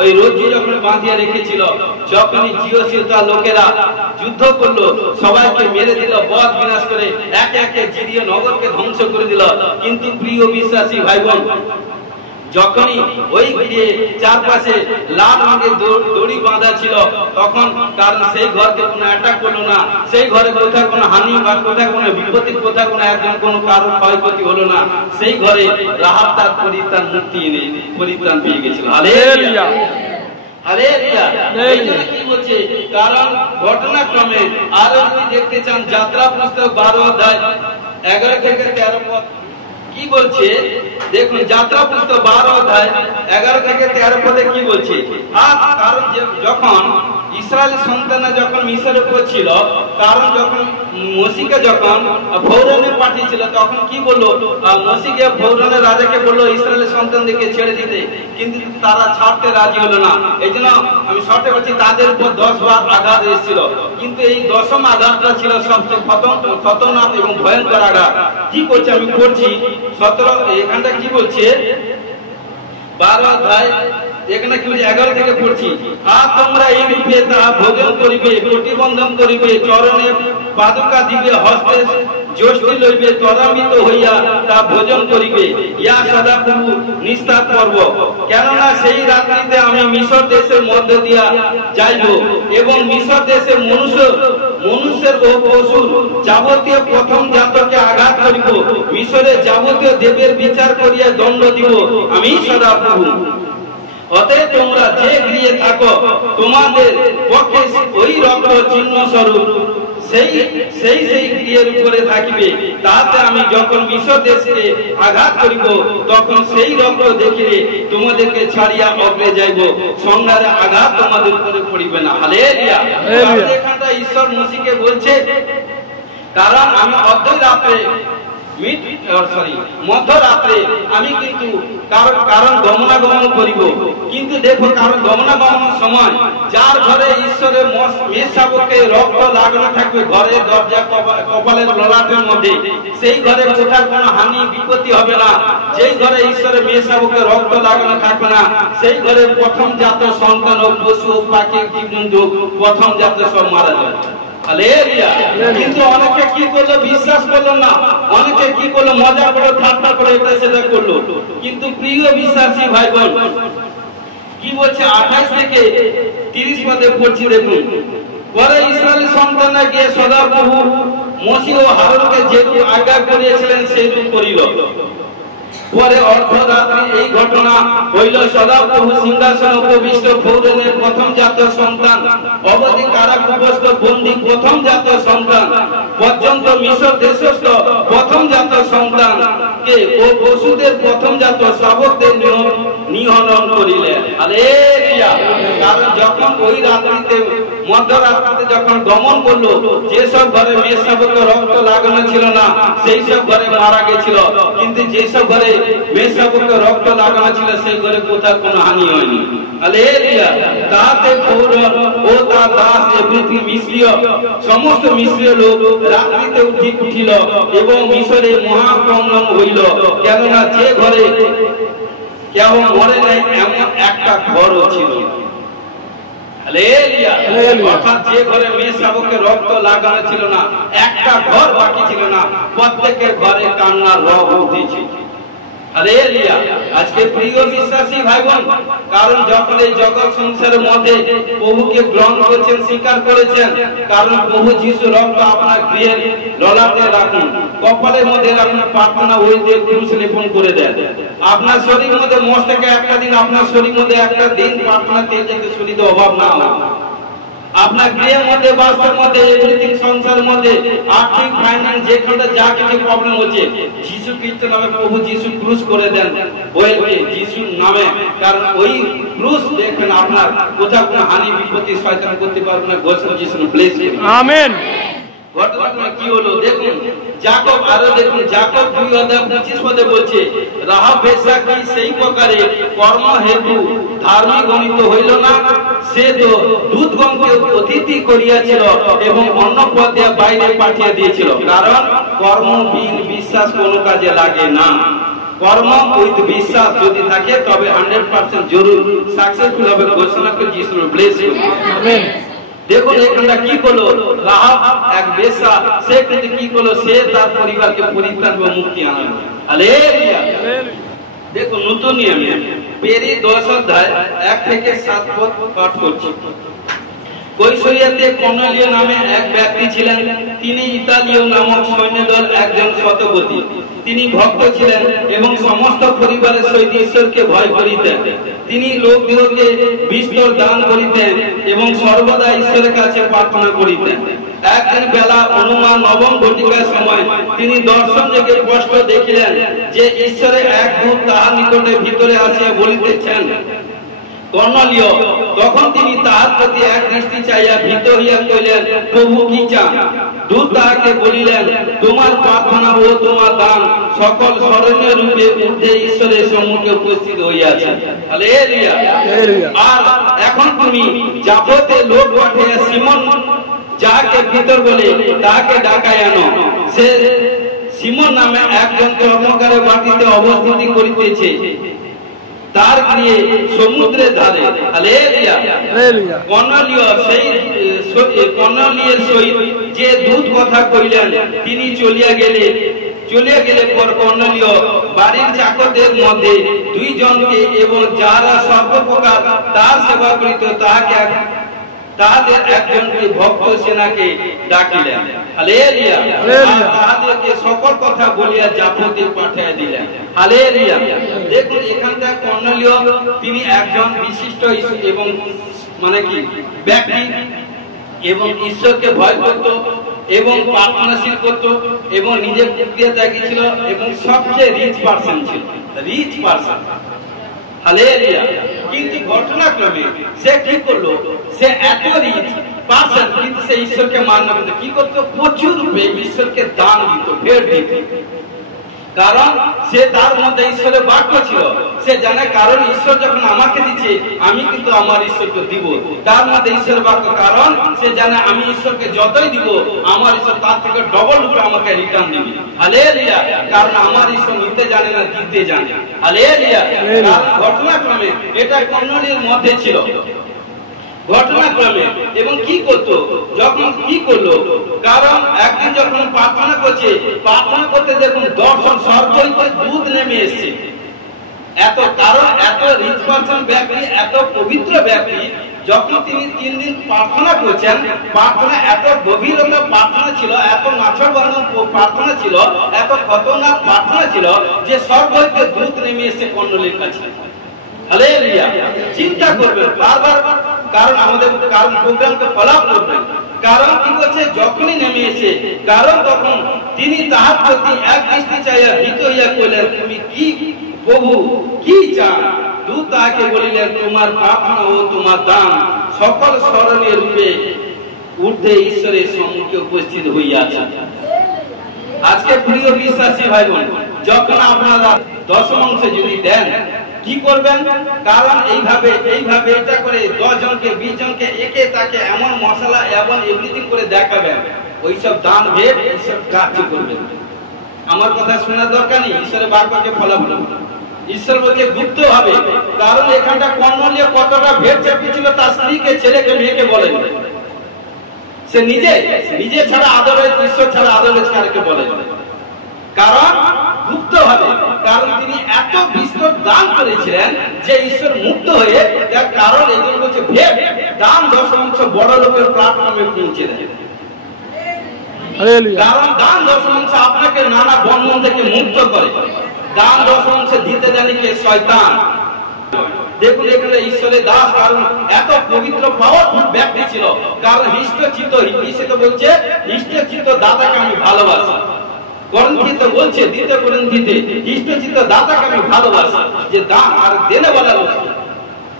ওই রজ্জু যখন বাঁধিয়া রেখেছিল, যখনই জিওসির লোকেরা যুদ্ধ করলো, সবাইকে মেরে দিল, বধ বিনাশ করে একে একে জিরিয় নগরকে ধ্বংস করে দিল। কিন্তু প্রিয় বিশ্বাসী ভাই বোন, যখনই ওই গিয়ে চারপাশে লাল রঙের দড়ি বাঁধা ছিল, তখন কারণ সেই ঘরকে কোনো অ্যাটাক করলো না, সেই ঘরে কোথাও কোনো হানি বা কোথাও কোনো বিপত্তি, কোথাও কোনো একজন কোনো কারো ক্ষয়ক্ষতি হলো না। সেই ঘরে রাহাব তার পরিত্রাণ মুক্তি এনে পরিত্রাণ পেয়ে গেছিল। Hallelujah, hallelujah. এই জন্য কি বলছে, কারণ ঘটনাক্রমে আরো যদি দেখতে চান, যাত্রা পুস্তক 12 অধ্যায় 11 থেকে 13 পদ কি বলছে দেখুন। যাত্রা পুস্তক 12 অধ্যায় 11 থেকে 13 পদে কি বলছে, আর কারণ যখন ইসরায়েল সন্তানরা যখন মিশরের উপর ছিল, কারণ যখন মসিকে যখন ফৌরনে পাঠিয়েছিল, তখন কি বললো, মসিকে ফৌরনের রাজাকে বললো ইসরায়েলের সন্তানদেরকে ছেড়ে দিতে, কিন্তু তারা ছাড়তে রাজি হলো না। এই জন্য আমি শর্টে বলছি, তাদের উপর 10 বার আঘাত এসেছিল, কিন্তু এই 10ম আঘাতটা ছিল সবচেয়ে খতরনাক এবং ভয়ঙ্কর আঘাত। কি করছে আমি পড়ছি 17, এখানটা কি বলছে 12 অধ্যায় এখানে কি বলছে 11 থেকে পড়ছি। আর তোমরা এই রূপে তা ভোজন করিবে, প্রতিবন্ধন করিবে, চরণে পাদুকা দিবে, হস্তে যষ্টি লইবে, ত্বরান্বিত হইয়া তা ভোজন করিবে। ইয়া সদাপ্রভু নিস্তার পর্ব। কেননা সেই রাত্রিতে আমি মিশর দেশের মধ্য দিয়া যাইব, এবং মিশর দেশে মনুষ্যের ও পশুর যাবতীয় প্রথম জাতকে আঘাত করিব, মিশরের যাবতীয় দেবের বিচার করিয়া দণ্ড দিব, আমি সদাপ্রভু। অতএব তোমরা যে গৃহে থাকো, তোমাদের পক্ষে ওই রক্ত চিহ্ন স্বরূপ সেই গৃহের উপরে থাকিবে। তাতে আমি যখন মিশর দেশকে আঘাত করিব, তখন সেই রক্ত দেখিলে তোমাদেরকে ছাড়িয়া অগ্রে যাইব, সংহারে আঘাত তোমাদের উপরে পড়িবে না। হালেলুয়া। এখানটা ঈশ্বর মসিকে বলছে, কারণ আমি মধ্যরাত্রে আমি কিন্তু কারণ গমনাগমন করিব। কিন্তু দেখো, কারণ গমনাগমনের সময় যার ঘরে ঈশ্বরের মেষ শাবকে রক্ত লাগানো থাকবে, ঘরের দরজা কপালের ললাটের মধ্যে, সেই ঘরে কোথাও কোনো হানি বিপত্তি হবে না। যেই ঘরে ঈশ্বরের মেষ শাবকে রক্ত লাগানো থাকবে না, সেই ঘরে প্রথম জাত সন্তান হোক, পশু হোক, পাখি, জীবজন্তু, প্রথম জাত সব মারা যায়। হালেলুয়া। কিন্তু অনেকে কি করলো, বিশ্বাস করলো না, অনেকে কি করলো, মজা করে ঠাট্টা করে এটা সেটা করলো। কিন্তু প্রিয় বিশ্বাসী ভাই বোন, কি বলছে 28 থেকে 30 পদে পড়ছি দেখুন। পরে ইসরায়েলের সন্তানরা গিয়ে সদাপ্রভু মোশে ও হারুনকে যেরূপ আজ্ঞা করিয়েছিলেন সেইরূপ করিল। পরে অর্ধরাত্রি এই ঘটনা হইল। সদাপ্রভু সিংহাসন উপবিষ্ট ফৌরনের প্রথম জাত সন্তান, অবধি কারাকুপস্থ বন্দী প্রথম জাত সন্তান, পর্যন্ত মিশর দেশস্থ প্রথম জাত সন্তান কে ও পশুদের প্রথম জাত শাবকদের নিহনন করিলেন। হালেলুয়া। কারণ যখন ওই রাত্রিতে মধ্যরাত্রিতে যখন দমন করলো, যেসব ঘরে মেয়ে শাবকের রক্ত লাগানো ছিল না সেই সব ঘরে মারা গেছিল, কিন্তু যেসব ঘরে মেয়ে শাবকের রক্ত লাগানো ছিল সেই ঘরে কোথাও কোনো হানি হয়নি। হালেলুয়া। তাতে ফৌরন ও তার দাস এভরিথিং মিশ্রীয় সমস্ত মিশ্রীয় লোক রাত্রিতে উঠিল এবং মিশরে মহাক্রমণ হইল, কেননা যে ঘরে কেউ মরে নাই এমন একটা ঘরও ছিল। অর্থাৎ যে ঘরে মেয়ে শাবকের রক্ত লাগানো ছিল না, একটা ঘর বাকি ছিল না, প্রত্যেকের ঘরে কান্নার রব উঠেছে। হালেলুয়া। আজকে প্রিয় বিশ্বাসী ভাই বোন, কারণ যখন এই জগৎ সংসারের মধ্যে প্রভুকে গ্রহণ করেছেন, স্বীকার করেছেন, কারণ প্রভু যিশু রক্ত আপনার গৃহের ললাটে রাখুন, কপালের মধ্যে রাখুন, প্রার্থনা ওই দিয়ে ক্রুশ লেপন করে দেন। আপনার শরীর মধ্যে মাস থেকে একটা দিন, আপনার শরীর মধ্যে একটা দিন প্রার্থনা তেল যাতে শরীরে অভাব না হয়। আপনার গৃহের মধ্যে, বাস্তবের মধ্যে, এভরিথিং সংসারের মধ্যে, আর্থিক ফাইন্যান্স যেখানে যা কিছু প্রবলেম হচ্ছে, যিশু খ্রিস্ট নামে প্রভু যিশু ক্রুশ করে দেন ওইকে যিশুর নামে। কারণ ওই ক্রুশ দেখেন আপনার কোথাও কোনো হানি বিপত্তি শয়তান করতে পারবে না। ঘোষণা যিশু ব্লেস করুন। আমেন। ঘটনা কি হলো দেখুন, যাকব আরো দেখুন, যাকব 2:25 বলছে, রাহাব বেশ্যা কি সেই প্রকারে কর্ম হেতু ধার্মিক গণিত হইল না? সে তো দূতগণকে অতিথি করিয়াছিল এবং অন্য পথে বাইরে পাঠিয়ে দিয়েছিল। কারণ কর্ম বিন বিশ্বাস কোনো কাজে লাগে না। কর্ম উইথ বিশ্বাস যদি থাকে তবে 100% জরুর সাকসেসফুল হবে। ঘোষণা করে যিশু ব্লেস করুন। আমেন। দেখুন এখানটা কি করলো, রাহাব এক বেশ্যা, সে কিন্তু কি করলো, সে তার পরিবারকে পরিত্রাণ ও মুক্তি আনলো। হালেলুয়া। দেখুন নতুন নিয়মে পেরি 10 অধ্যায় 1 থেকে 7 পদ পাঠ করছি। কৈশোরিয়াতে কর্নেলীয় নামে এক ব্যক্তি ছিলেন। তিনি ইতালীয় নামক সৈন্যদল একজন শতপতি। তিনি ভক্ত ছিলেন এবং সমস্ত পরিবারের সহিত ঈশ্বরকে ভয় করিতেন। তিনি লোকদিগকে বিস্তর দান করিতেন এবং সর্বদা ঈশ্বরের কাছে প্রার্থনা করিতেন। একদিন বেলা অনুমান 9 ঘটিকার সময় তিনি দর্শন থেকে স্পষ্ট দেখিলেন যে ঈশ্বরের এক দূত তাহার নিকটে ভিতরে আসিয়া বলিতেছেন, কর্নেলীয়। তখন তিনি তাহার প্রতি এক দৃষ্টি চাইয়া ভীত হইয়া কইলেন, প্রভু কি চান? দূত তাহাকে বলিলেন, তোমার প্রার্থনা ও তোমার দান সকল স্মরণীয় রূপে ঊর্ধ্বে ঈশ্বরের সম্মুখে উপস্থিত হইয়াছে। হালেলুয়া। আর এখন তুমি যাবতে লোক পাঠিয়ে সিমন, যাকে ভিতর বলে, তাকে ডাকায় আনো। সে সিমন নামে একজন চর্মকারের বাটিতে অবস্থিতি করিতেছে, তার গৃহে সমুদ্রের ধারে। হালেলুয়া। কর্নেলীয় সেই কর্নেলীয়ের সহিত যে দূত কথা কইলেন তিনি চলিয়া গেলে পর কর্নেলীয় বাড়ির চাকরদের মধ্যে 2 জনকে এবং যারা সর্বপ্রকার তার সেবা করিত তাহাদের একজনকে ভক্ত সেনাকে ডাকিলেন। হালেলুয়া। তাহাদেরকে সকল কথা বলিয়া যাবতে পাঠিয়ে দিলেন। হালেলুয়া। দেখুন এখানটা কর্নেলীয় তিনি একজন বিশিষ্ট এবং মানে কি ব্যক্তি এবং ঈশ্বরকে ভয় করত এবং প্রার্থনাশীল করত এবং নিজের প্রক্রিয়া ত্যাগী ছিল এবং সবচেয়ে রিচ পার্সন ছিল। Rich person. হালেলুয়া। কিন্তু ঘটনাক্রমে সে কি করলো, সে এত রিচ পার্সন কিন্তু সে ঈশ্বরকে মান্য করত। কি করতো, প্রচুর রূপে ঈশ্বরকে দান দিত, ভেট দিত। কারণ সে তার মধ্যে ঈশ্বরের বাক্য ছিল। সে জানে কারণ ঈশ্বর যখন আমাকে দিচ্ছে আমি কিন্তু আমার ঈশ্বরকে দিব। তার মধ্যে ঈশ্বরের বাক্য, কারণ সে জানে আমি ঈশ্বরকে যতই দিব আমার ঈশ্বর তার থেকে ডবল রূপে আমাকে রিটার্ন দিবে। হালেলুয়া। কারণ আমার ঈশ্বর নিতে জানে না, দিতে জানে। হালেলুয়া। ঘটনাক্রমে এটা কর্নেলীয়ের মধ্যে ছিল ঘটনাক্রমে। এবং কি করতো, যখন কি করলো, কারণ একদিন যখন প্রার্থনা করতে দেখুন দর্শন স্বর্গ হইতে দুধ নেমে এসছে। এত কারণ এত রিচ পার্সন ব্যক্তি, এত পবিত্র ব্যক্তি, যখন তিনি 3 দিন প্রার্থনা করছেন, প্রার্থনা এত গভীরতা প্রার্থনা ছিল, এত নাছরবান্ধব প্রার্থনা ছিল, এত খতরনাক প্রার্থনা ছিল যে স্বর্গ হইতে দূত নেমে এসে কর্নেলির কাছে। হালেলুয়া! চিন্তা করবেন বারবার, কারণ আমাদের প্রোগ্রামকে ফলো করবেন। কারণ কি করছে, যখনই নেমে এসে কারণ তখন তিনি তাহার প্রতি এক দৃষ্টি চাইয়া ভীত হইয়া কইলেন, তুমি কি প্রভু কি চান? দূত তাহাকে বলিলেন, তোমার প্রার্থনা ও তোমার দান সকল স্মরণীয় রূপে ঊর্ধ্বে ঈশ্বরের সম্মুখে উপস্থিত হইয়াছে। আজকে প্রিয় বিশ্বাসী ভাই বোন, যখন আপনারা দশমাংশ যদি দেন কি করবেন? কারণ এইভাবে এটা করে 10 জনকে 20 জনকে একে তাকে এমন মশলা এবং এভরিথিং করে দেখাবেন, ওইসব দান ভেদ এইসব কাজ করবেন। আমার কথা শোনার দরকার নেই, ঈশ্বরের বাক্যকে ফলো করুন। ঈশ্বর বলছে গুপ্ত হবে, কারণ এখানটা কর্নেলিয় কতটা ভেদ চাপিয়েছিল তার স্ত্রীকে, ছেলেকে, মেয়েকে বলেন। সে নিজে ছাড়া আদরের, ঈশ্বর ছাড়া আদরের কারকে বলেন। কারণ গুপ্ত হবে, কারণ তিনি এত বিস্তর দান করেছিলেন যে ঈশ্বর মুক্ত হয়ে, তার কারণ এই জন্য বলছে ভেদ দান দশমাংশ বড় লোকের প্ল্যাটফর্মে পৌঁছে দেয়। কারণ দান দশমাংশ আপনাকে নানা বন্ধন থেকে মুক্ত করে। দান দশমাংশ দিতে জানি কে? শয়তান। দেখুন এখানে ঈশ্বরের দাস, কারণ এত পবিত্র পাওয়ারফুল ব্যক্তি ছিল, কারণ হৃষ্টচিত্ত বলছে হৃষ্টচিত্ত দাতাকে আমি ভালোবাসি। করিন্থীতে বলছে, দ্বিতীয় করিন্থীতে, হৃষ্টচিত্ত দাতাকে আমি ভালোবাসি, যে দান আর দেনে বলা লোক।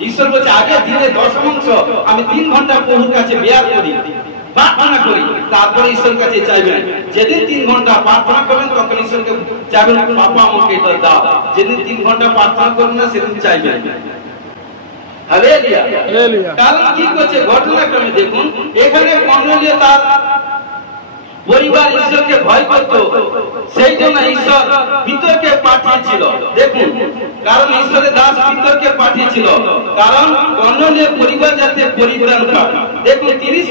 ঈশ্বর বলছে আগে দিনে দশমাংশ আমি 3 ঘন্টা প্রভুর কাছে ব্যয় করি, প্রার্থনা করি, তারপরে ঈশ্বরের কাছে চাইবেন। যেদিন 3 ঘন্টা প্রার্থনা করবেন তখন ঈশ্বরকে চাইবেন, বাবা আমাকে এটা দাও। যেদিন 3 ঘন্টা প্রার্থনা করবেন না সেদিন চাইবেন। হালেলুয়া! কারণ কি করছে ঘটনাক্রমে দেখুন, এখানে কর্নেলিয় তার পরিবার ঈশ্বরকে ভয় করত, সেই জন্য ঈশ্বর পিতরকে পাঠিয়েছিল। দেখুন, কারণ ঈশ্বরের দাস পিতরকে পাঠিয়েছিল, কারণ কর্নেলিয় পরিবার যাতে পরিত্রাণ পায়। দেখুন 30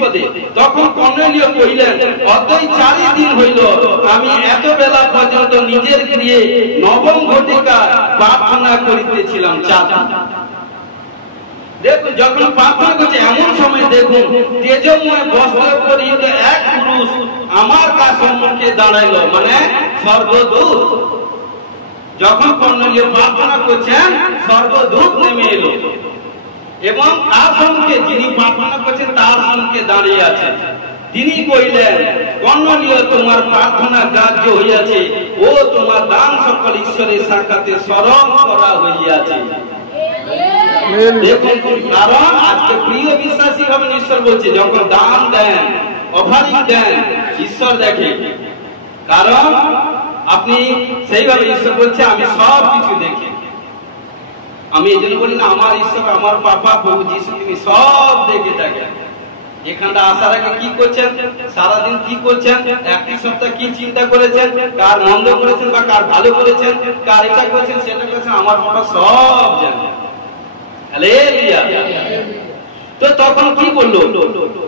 পদে, তখন কর্নেলিয় কহিলেন, অতই 4 দিন হইল আমি এত বেলা পর্যন্ত নিজের গৃহে নবম ঘটিকা প্রার্থনা করিতেছিলাম। 4 দিন। দেখুন যখন প্রার্থনা করছে এমন সময় দেখুন তেজময় বস্ত্র পরিহিত এক পুরুষ আমার কাছে সম্মুখে দাঁড়াইল, মানে স্বর্গদূত। যখন কর্নেলিয় প্রার্থনা করছেন স্বর্গদূত নেমে এলো এবং তার সম্মুখে, যিনি প্রার্থনা করছেন তার সম্মুখে দাঁড়িয়ে আছেন। তিনি কইলেন, কর্নেলিয় তোমার প্রার্থনা গ্রাহ্য হইয়াছে ও তোমার দান সকল ঈশ্বরের সাক্ষাতে স্মরণ করা হইয়াছে। দেখুন, কারণ আজকে প্রিয় বিশ্বাসী হবেন, ঈশ্বর বলছে যখন দান দেন, অফারিং দেন, ঈশ্বর দেখে। কারণ আপনি সেইভাবে, ঈশ্বর বলছে আমি সব কিছু দেখি। আমি এই জন্য বলি না, আমার ঈশ্বর, আমার বাবা প্রভু যিশু তিনি সব দেখে থাকেন। এখানটা আসার আগে কি করছেন, সারাদিন কি করছেন, একটি সপ্তাহ কি চিন্তা করেছেন, কার মন্দ করেছেন বা কার ভালো করেছেন, কার এটা করেছেন সেটা করেছেন, আমার বাবা সব জানে। তো তখন কি করলো,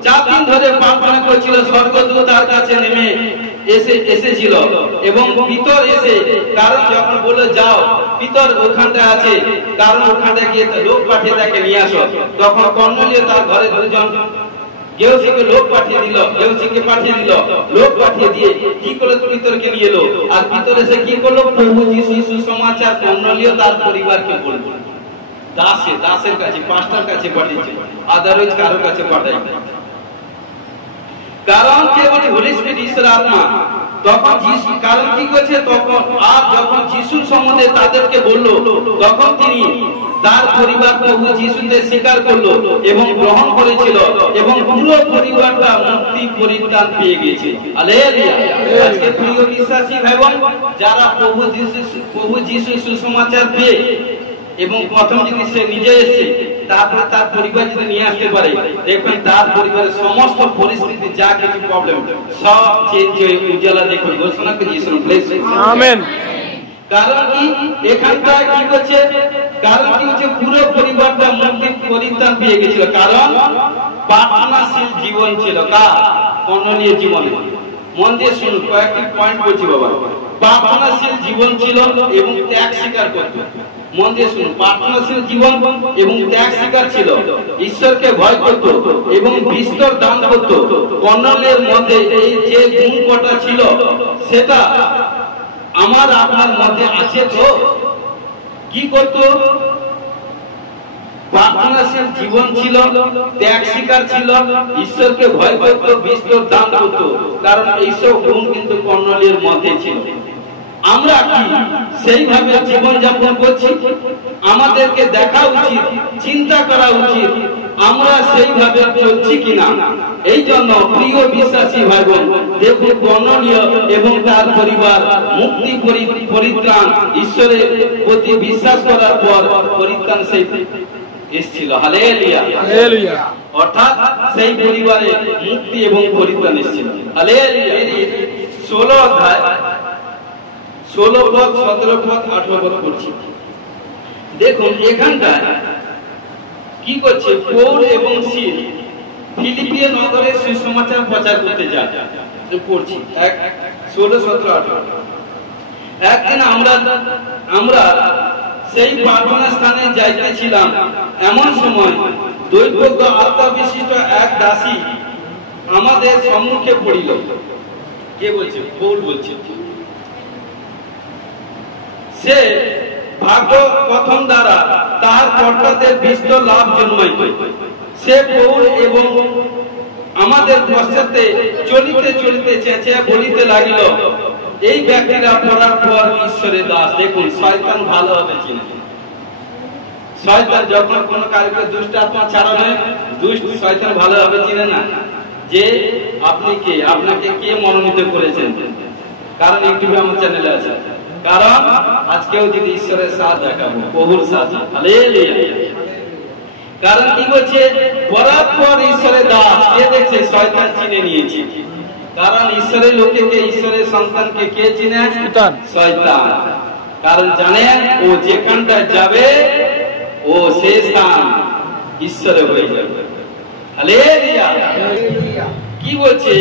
4 দিন ধরে প্রার্থনা করেছিল, স্বর্গদূত তার কাছে নেমে এসেছিল এবং পিতর এসে, কারণ যখন বললো যাও পিতর ওখানটা আছে, কারণ ওখানটা গিয়ে লোক পাঠিয়ে তাকে নিয়ে আসো, তখন কর্নেলিয় তার ঘরে 2 জন গেহজিকে লোক পাঠিয়ে দিল, লোক পাঠিয়ে দিয়ে কি করলো, পিতরকে নিয়ে এলো। আর পিতর এসে কি করলো, প্রভু যিশু সুসমাচার কর্নেলিয় তার পরিবারকে বলল। দাসের কাছে, পাস্টার কাছে পাঠিয়েছে, আদারওয়াইজ কারোর কাছে পাঠাই। কারণ কে বলে হোলি স্পিরিট, ঈশ্বর আত্মা। তখন যিশু, কারণ কি করছে, তখন আর যখন যিশুর সম্বন্ধে তাদেরকে বললো, তখন তিনি তার পরিবার প্রভু যিশুকে স্বীকার করলো এবং গ্রহণ করেছিল এবং পুরো পরিবারটা মুক্তি পরিত্রাণ পেয়ে গেছে। হালেলুয়া! আজকে প্রিয় বিশ্বাসী ভাই বোন, যারা প্রভু যিশু সুসমাচার পেয়ে এবং প্রথম যদি সে নিজে এসে তারপরে তার পরিবার যদি নিয়ে আসতে পারে, দেখবেন তার পরিবারের সমস্ত পরিস্থিতি, যা কিছু প্রবলেম সব চেঞ্জ হয়ে উজ্জ্বলা দেখবেন। ঘোষণা করি আমেন। কারণ কি এখানটা কি করছে, কারণ কি হচ্ছে, পুরো পরিবারটা মুক্তি পরিত্রাণ পেয়ে গেছিল। কারণ প্রার্থনাশীল জীবন ছিল কার, কর্নেলিয় জীবনে। মন দিয়ে শুনুন, কয়েকটি পয়েন্ট বলছি বাবা। প্রার্থনাশীল জীবন ছিল এবং ত্যাগ স্বীকার করত। মন দিয়ে শুনুন, প্রার্থনাশীল জীবন এবং ত্যাগ স্বীকার ছিল, ঈশ্বরকে ভয় করত এবং বিস্তর দান করত। কর্নেলিয়ার মধ্যে এই যে গুণ কটা ছিল সেটা আমার আপনার মধ্যে আছে তো? কি করত? প্রার্থনাশীল জীবন ছিল, ত্যাগ স্বীকার ছিল, ঈশ্বরকে ভয় করত, বিস্তর দান করত। কারণ এইসব গুণ কিন্তু কর্নেলিয়ার মধ্যে ছিল। আমরা কি সেইভাবে জীবন যাপন করছি? আমাদেরকে দেখা উচিত, চিন্তা করা উচিত আমরা সেইভাবে চলছি কিনা। এই জন্য প্রিয় বিশ্বাসী ভাই বোন, দেখুন কর্নেলিয় এবং তার পরিবার মুক্তি পরিত্রাণ ঈশ্বরের প্রতি বিশ্বাস করার পর পরিত্রাণ সেই এসেছিল। Hallelujah, hallelujah. অর্থাৎ সেই পরিবারে মুক্তি এবং পরিত্রাণ এসেছিল। হালেলুয়া। 16 অধ্যায় 16 পদ, 17 পদ, 18 পদ করছি। দেখুন এখানটায় কি করছে? পৌল এবং সিল ফিলিপিয়ে নগরে সুসমাচার প্রচার করতে যায়। পড়ছি 16, 17, 18। একদিন আমরা সেই প্রার্থনা স্থানে যাইতেছিলাম, এমন সময় দৈবজ্ঞ আত্মাবিশিষ্ট এক দাসী আমাদের সম্মুখে পড়িল। কে বলছে? পৌল বলছে। সে ভাগ্য কথন দ্বারা তাহার কর্তাদের বিস্তর লাভ জন্মাইত। সে পৌল এবং আমাদের পশ্চাতে চলিতে চলিতে চেঁচিয়া বলিতে লাগিল, এই ব্যক্তিরা পড়ার পর ঈশ্বরের দাস। দেখুন শয়তান ভালোভাবে চিনে। শয়তান যখন কোন কারকে দুষ্ট আত্মা ছাড়ানো, দুষ্ট শয়তান ভালোভাবে চিনে না যে আপনি কে, আপনাকে কে মনোনীত করেছেন। কারণ ইউটিউবে আমার চ্যানেলে আছে। কারণ আজকেও যদি ঈশ্বরের সাথ দেখাবো, প্রভুর সাথ। হালেলুয়া। কারণ কি বলছে? পড়ার পর ঈশ্বরের দাস। কে দেখছে? শয়তান চিনে নিয়েছে। কারণ ঈশ্বরের লোকেকে, ঈশ্বরের সন্তানকে কে চিনে? শয়তান। কারণ জানে ও যেখানটায় যাবে ও সে স্থান ঈশ্বরে হয়ে যাবে। হালেলুয়া। কি বলছে?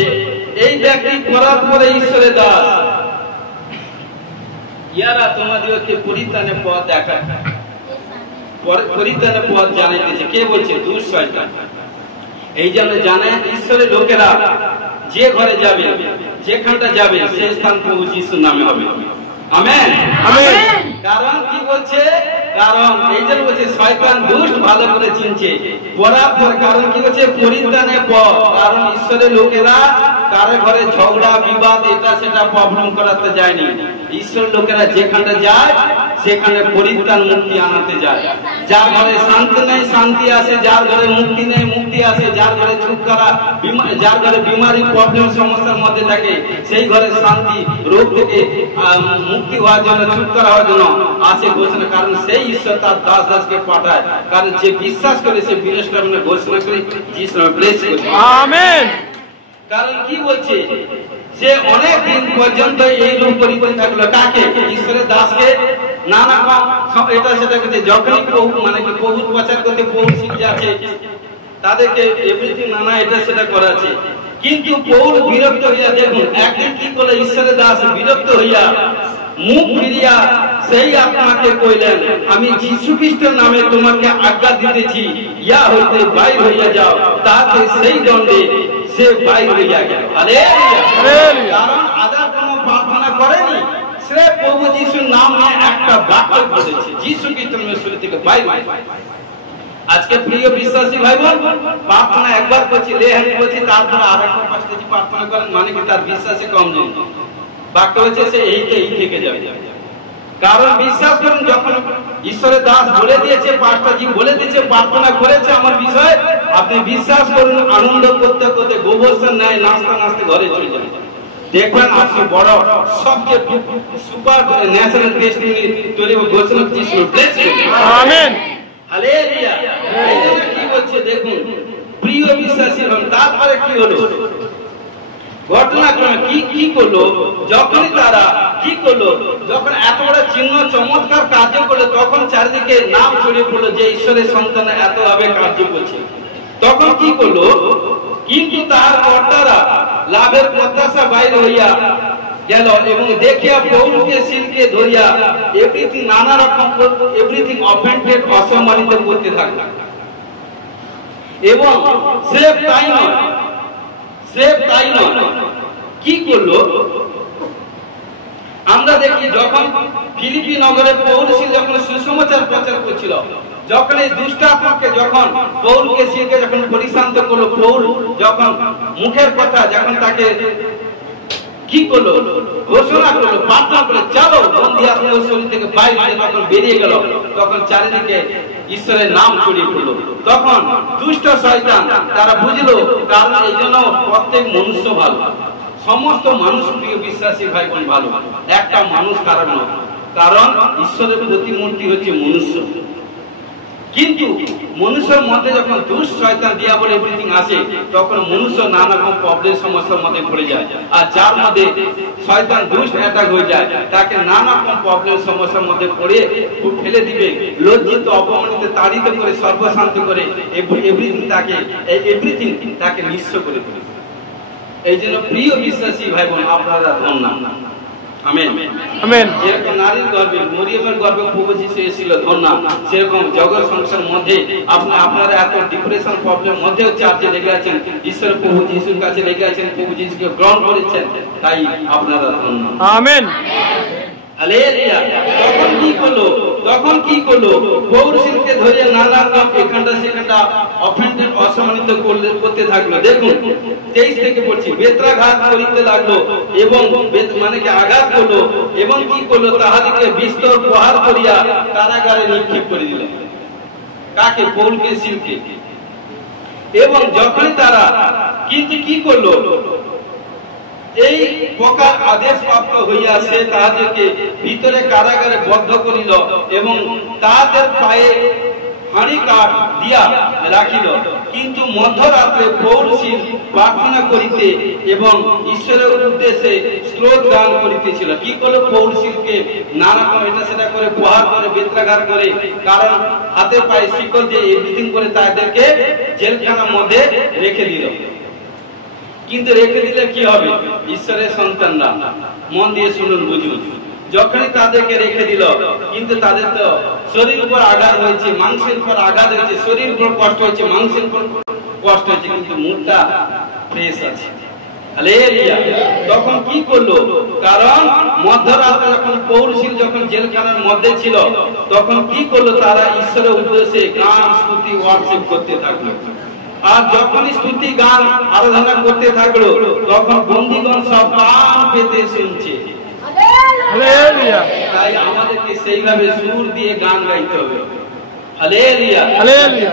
এই ব্যক্তি পড়ার পরে ঈশ্বরের দাস, ইয়ারা তোমাদেরকে পরিত্রাণের পথ দেখায়, পরিত্রাণের পথ জানাইতেছে। কে বলছে? দুষ্ট শয়তান। এই জন্য জানে ঈশ্বরের লোকেরা যে ঘরে যাবে, যেখানটা যাবে সে স্থান প্রভু যিশুর নামে হবে। Amen, amen. কারণ কি বলছে? কারণ এই জন্য বলছে শয়তান দুষ্ট ভালো করে চিনছে। পড়ার পর কারণ কি বলছে? পরিত্রাণের পথ। কারণ ঈশ্বরের লোকেরা কারো ঘরে ঝগড়া বিবাদ এটা সেটা প্রবলেম করাতে যায়নি। ঈশ্বরের লোকেরা যেখানে যায় সেখানে পরিত্রাণ মুক্তি আনাতে যায়। যার ঘরে শান্তি নেই শান্তি আসে, যার ঘরে মুক্তি নেই মুক্তি আসে, যার ঘরে ছুটকারা, যার ঘরে বিমারি প্রবলেম সমস্যার মধ্যে থাকে সেই ঘরে শান্তি, রোগ থেকে মুক্তি হওয়ার জন্য, ছুটকারা হওয়ার জন্য আসে ঘোষণা। কারণ সেই ঈশ্বর তার দাস দাসকে পাঠায়। কারণ যে বিশ্বাস করে সে বিনাশ নামে ঘোষণা করে, যিশু নামে ব্লেস করে। আমেন। কারণ কি বলছে? সে অনেক দিন পর্যন্ত এই রূপ করিতে থাকলো। কাকে? ঈশ্বরের দাসকে। নানা সব এটা সেটা করছে। যখনই প্রভু মানে কি প্রভু প্রচার করতে প্রভু শিখে আছে, তাদেরকে এভরিথিং নানা এটা সেটা করাছে। কিন্তু পৌল বিরক্ত হইয়া, দেখুন একদিন কি করলো? ঈশ্বরের দাস বিরক্ত হইয়া মুখ ফিরিয়া সেই আপনাকে কইলেন, আমি যীশু খ্রিস্টের নামে তোমাকে আজ্ঞা দিতেছি, ইয়া হইতে বাইর হইয়া যাও। তাতে সেই দণ্ডে সে বাইর হইয়া গেল। হালেলুয়া। কারণ আদার কোনো প্রার্থনা করেনি, সে প্রভু যিশুর নাম নিয়ে একটা বাক্য বলেছে, যীশু খ্রিস্টের শুরু থেকে বাইর। আজকে প্রিয় বিশ্বাসী ভাই বোন, প্রার্থনা একবার করছি, লেহানি করছি, তারপর আরেকবার পাঁচটা প্রার্থনা করেন, মানে কি তার বিশ্বাসে কমজোরি। বাক্য হচ্ছে সে এই থেকে যাবে। কারণ বিশ্বাস করুন, যখন ঈশ্বরের দাস বলে দিয়েছে, পাঁচটা বলে দিয়েছে, প্রার্থনা করেছে আমার বিষয়, আপনি বিশ্বাস করুন আনন্দ করতে করতে গোবর্ষণ নেয় নাচতে নাচতে ঘরে চলে যাবে। দেখবেন আপনি বড় সবচেয়ে সুপার ন্যাশনাল টেস্টিমনি তৈরি ঘোষণা যিশু ব্লেস করুন। Amen, hallelujah. এই জন্য কি বলছে দেখুন প্রিয় বিশ্বাসী হন। তারপরে কি হলো ঘটনাক্রমে? কি করলো? যখনই তারা কি করলো, যখন এত বড় চিহ্ন চমৎকার কার্য করলো, তখন চারিদিকে নাম ছড়িয়ে পড়লো যে ঈশ্বরের সন্তান এত ভাবে কার্য করছে। তখন কি করলো? কিন্তু তার কর্তারা লাভের প্রত্যাশা বাইরে হইয়া গেল এবং দেখিয়া পৌলকে সিলকে ধরিয়া এভরিথিং নানা রকম এভরিথিং অফেন্ডেড অসম্মানিত করতে থাকল। এবং স্রেফ তাই নয়, কি করলো আমরা দেখি, যখন ফিলিপি নগরে পৌল যখন সুসমাচার প্রচার করছিল, যখন এই দুষ্টাত্মাকে যখন পৌলকে সিলকে যখন পরিশান্ত করলো, পৌল যখন মুখের কথা যখন তাকে কি করলো, ঘোষণা করলো, প্রার্থনা করলো, চলো বন্দী আত্মার শরীর থেকে বাইরে যখন বেরিয়ে গেল, তখন চারিদিকে ঈশ্বরের নাম ছড়িয়ে পড়লো। তখন দুষ্ট শয়তান তারা বুঝলো, কারণ এই জন্য প্রত্যেক মনুষ্য ভালো, সমস্ত মানুষ প্রিয় বিশ্বাসী ভাই বোন ভালো, একটা মানুষ কারণ নয়, কারণ ঈশ্বরের প্রতিমূর্তি হচ্ছে মনুষ্য। কিন্তু মনুষ্যের মধ্যে যখন দুষ্ট শয়তান দিয়াবল এভরিথিং আসে, তখন মনুষ্য নানা রকম প্রবলেম সমস্যার মধ্যে পড়ে যায়। আর যার মধ্যে শয়তান দুষ্ট অ্যাটাক হয়ে যায়, তাকে নানা রকম প্রবলেম সমস্যার মধ্যে পড়ে ফেলে দিবে, লজ্জিত অপমানিত তাড়িত করে সর্বশান্ত করে এভরিথিং তাকে নিঃস্ব করে দেবে। এই জন্য প্রিয় বিশ্বাসী ভাই বোন, আপনারা ধন্য। Amen amen. যেরকম নারীর গর্ভে মরিয়মের গর্ভে প্রভু যিশু এসেছিল ধন্য, সেরকম জগৎ সংসার মধ্যে আপনারা এত ডিপ্রেশন প্রবলেম মধ্যেও চার্চে লেগে আছেন, ঈশ্বর প্রভু যিশুর কাছে লেগে আছেন, প্রভু যিশুকে গ্রহণ করেছেন, তাই আপনারা ধন্য। Amen hallelujah. তখন কি করলো পৌরুষকে ধরে নানা রকম এখানটা সেখানটা অফেন্ডেড অসম্মানিত করতে থাকলো। দেখুন 23 থেকে পড়ছি, বেত্রাঘাত করিতে লাগলো এবং মানে কি আঘাত করলো, এবং কি করলো তাহাদিকে বিস্তর প্রহার করিয়া কারাগারে নিক্ষেপ করে দিল। কাকে? পৌলকে, সিলকে। এবং যখন তারা কিন্তু কি করলো, এই প্রকার আদেশ প্রাপ্ত হইয়াছে, তাহাদেরকে ভিতরে কারাগারে বদ্ধ করিল এবং তাহাদের পায়ে হাঁড়ি কাঠ দিয়া রাখিল। কিন্তু মধ্যরাত্রে পৌল প্রার্থনা করিতে এবং ঈশ্বরের উদ্দেশ্যে স্তোত্র গান করিতেছিল। কি করলো? পৌল নানা রকম এটা সেটা করে প্রহার করে বেত্রাঘাত করে, কারণ হাতে পায়ে শিকল দিয়ে এভরিথিং করে তাদেরকে জেলখানার মধ্যে রেখে দিল। কিন্তু রেখে দিলে কি হবে? ঈশ্বরের সন্তানরা মন দিয়ে শুনুন, বুঝুন, যখনই তাদেরকে রেখে দিল, কিন্তু তাদের তো শরীর উপর আঘাত হয়েছে, মাংসের উপর আঘাত হয়েছে, শরীর উপর কষ্ট হয়েছে, মাংসের উপর কষ্ট হয়েছে, কিন্তু মুখটা ফ্রেশ আছে। হালেলুয়া। তখন কি করলো? কারণ মধ্যরাতে যখন পৌরুষিল যখন জেলখানার মধ্যে ছিল, তখন কি করলো? তারা ঈশ্বরের উদ্দেশ্যে গান স্তুতি ওয়ার্শিপ করতে থাকলো। আর যখন স্তুতি গান আরাধনা করতে থাকলো, তখন বন্দীগণ সব কান পেতে শুনছে। তাই আমাদেরকে সেইভাবে সুর দিয়ে গান গাইতে হবে। হালেলুয়া।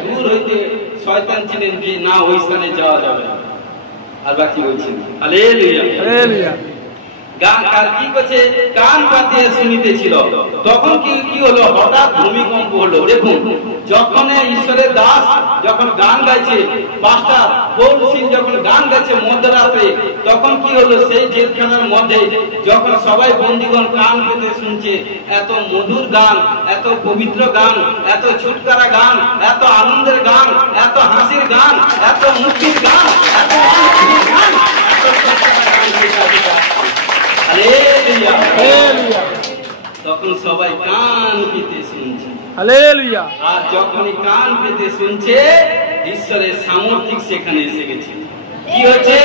দূর হইতে শয়তান ছিলেন যে না ওই স্থানে যাওয়া যাবে। আর বাকি বলছেন হালেলুয়া। গান কি করছে? কান পাতিয়া শুনিতেছিল। তখন কি হলো? হঠাৎ ভূমিকম্প হলো। দেখুন, যখন ঈশ্বরের দাস যখন গান গাইছে, পাস্টার পৌল যখন গান গাইছে মধ্যরাতে, তখন কি হলো? সেই জেলখানার মধ্যে যখন সবাই বন্দীগণ কান পেতে শুনছে, এত মধুর গান, এত পবিত্র গান, এত ছুটকারা গান, এত আনন্দের গান, এত হাসির গান, এত মুক্তির গান, এত গান, তখন সবাই কান পেতে শুনছে। হালেলুয়া। আর যখনই কান পেতে শুনছে, ঈশ্বরের সামর্থ্য সেখানে এসে গেছে। কি হচ্ছে?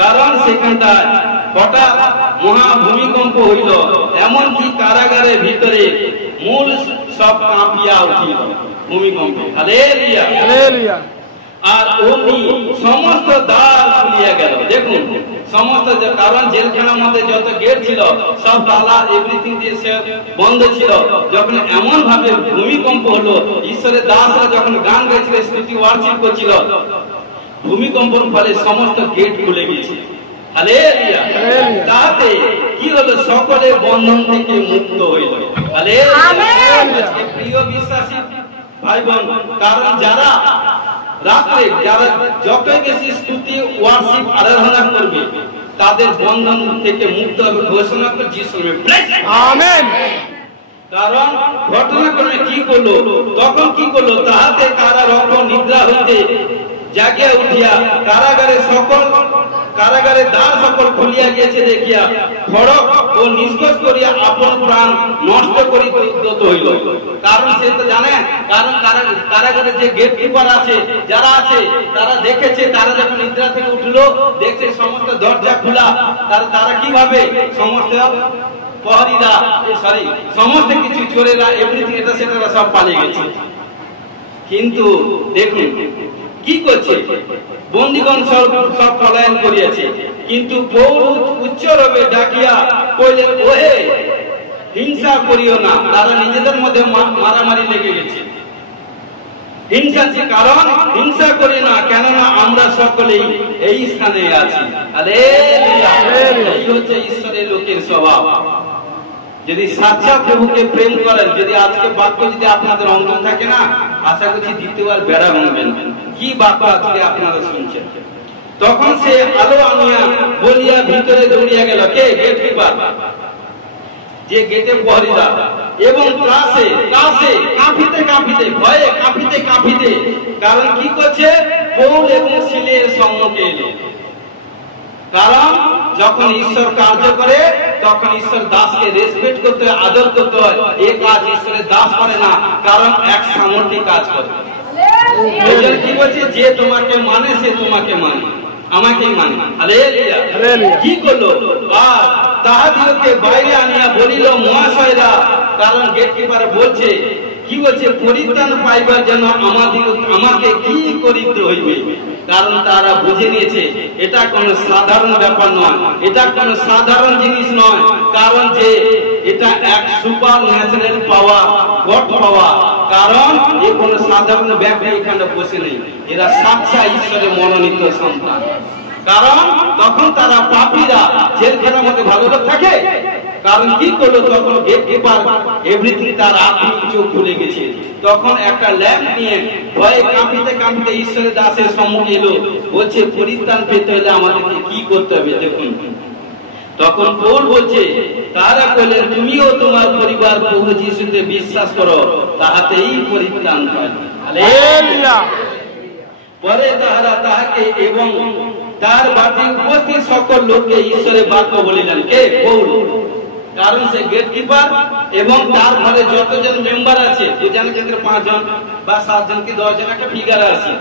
কারণ সেখানটা হঠাৎ মহা ভূমিকম্প হইল, এমনকি কারাগারের ভিতরে মূল সব কাঁপিয়া উঠিল ভূমিকম্পে। হালেলুয়া। আর অমনি সমস্ত দ্বার খুলিয়া গেল। দেখুন, সমস্ত, কারণ জেলখানার মধ্যে যত গেট ছিল সব তালা এভরিথিং দিয়ে বন্ধ ছিল। যখন এমন ভাবে ভূমিকম্প হলো, ঈশ্বরের দাসরা যখন গান গাইছিল, স্তুতি ওয়ার্শিপ করছিল, ভূমিকম্পের ফলে সমস্ত গেট খুলে গেছে। হালেলুয়া। তাতে কি হলো? সকলে বন্ধন থেকে মুক্ত হইল। হালেলুয়া। প্রিয় বিশ্বাসী ভাই বোন, কারণ যারা রাত্রে যারা যত বেশি স্তুতি ওয়ার্শিপ আরাধনা করবে, তাদের বন্ধন থেকে মুক্ত হবে। ঘোষণা করে যিশু আমেন। কারণ ঘটনাক্রমে কি করলো? তখন কি করলো? তাহাতে কারা রক্ত নিদ্রা হইতে জাগিয়া উঠিয়া কারাগারে সকল কারাগারে দ্বার সকল খুলিয়া গিয়েছে দেখিয়া খড়গ ও নিষ্কোষ করিয়া আপন প্রাণ নষ্ট করিতে উদ্যত হইল। কারণ সে তো জানে, কারণ কারাগারে যে গেট কিপার আছে, যারা আছে তারা দেখেছে, তারা যখন নিদ্রা থেকে উঠলো দেখছে সমস্ত দরজা খোলা, তারা কিভাবে সমস্ত প্রহরীরা সমস্ত কিছু চোরেরা এভরিথিং এটা সেটা সব পালিয়ে গেছে। কিন্তু দেখুন কি করছে, বন্দীগণ সব পলায়ন করিয়াছে, কিন্তু পৌর উচ্চ রবে ডাকিয়া কইলেন ওহে হিংসা করিও না। তারা নিজেদের মধ্যে মারামারি লেগে গেছে। হিংসা যে কারণ, হিংসা করি না, কেননা আমরা সকলেই এই স্থানে আছি। হালেলুয়া, এই হচ্ছে ঈশ্বরের লোকের স্বভাব। যদি সাচ্চা প্রভুকে প্রেম করেন, যদি আজকে বাক্য যদি আপনাদের অন্তর থাকে না, আশা করছি দ্বিতীয়বার বেড়া ভাঙবেন। কি বাক্য আজকে আপনারা শুনছেন? তখন সে আলো আনিয়া বলিয়া ভিতরে দৌড়িয়া গেল। কে? গেট কিপার, যে গেটে প্রহরীরা, এবং ক্লাসে কাঁপিতে কাঁপিতে, ভয়ে কাঁপিতে কাঁপিতে, কারণ কি করছে, পৌল এবং সিলের সম্মুখে এলো। কারণ যখন ঈশ্বর কার্য করে তখন ঈশ্বর দাসকে রেসপেক্ট করতে হয়, আদর করতে হয়। এই কাজ ঈশ্বরের দাস করে না, কারণ এক সামর্থ্যে কাজ করে। কি বলছে, যে তোমাকে মানে সে তোমাকে মানে, আমাকেই মানে। হালেলুয়া। কি করলো, আর তাহাদিওকে বাইরে আনিয়া বলিল মহাশয়রা, কারণ গেট কিপারে বলছে, কি বলছে, পরিত্রাণ পাইবার জন্য আমাকে কি করিতে হইবে। কারণ তারা বুঝে নিয়েছে এটা কোনো সাধারণ ব্যাপার নয়, এটা কোনো সাধারণ জিনিস নয়, কারণ যে এটা এক সুপার ন্যাচারাল পাওয়ার, গড পাওয়ার। কারণ এ কোনো সাধারণ ব্যক্তি এখানে বসে নেই, এরা সাচ্চা ঈশ্বরের মনোনীত সন্তান। কারণ তখন তারা পাপীরা জেলখানার মধ্যে ভালো লোক থাকে। কারণ কি করলো, তখন গেট কিপার এভরিথিং তার আত্মিক চোখ খুলে গেছে। তখন একটা ল্যাম্প নিয়ে ভয়ে কাঁপিতে কাঁপিতে ঈশ্বরের দাসের সম্মুখে এলো, বলছে পরিত্রাণ পেতে হলে আমাদেরকে কি করতে হবে দেখুন। তখন পৌল বলছে, তারা কইলেন তুমিও তোমার পরিবার প্রভু যিশুতে বিশ্বাস করো, তাহাতেই পরিত্রাণ পাবে। হালেলুয়া। পরে তাহারা তাহাকে এবং তার বাড়ির উপস্থিত সকল লোককে ঈশ্বরের বাক্য বলিলেন। কে? পৌল। কারণ সে গেট কিপার এবং তার ঘরে যতজন মেম্বার আছে, দুজনের ক্ষেত্রে 5 জন বা 7 জন কি 10 জন একটা ফিগার আছে,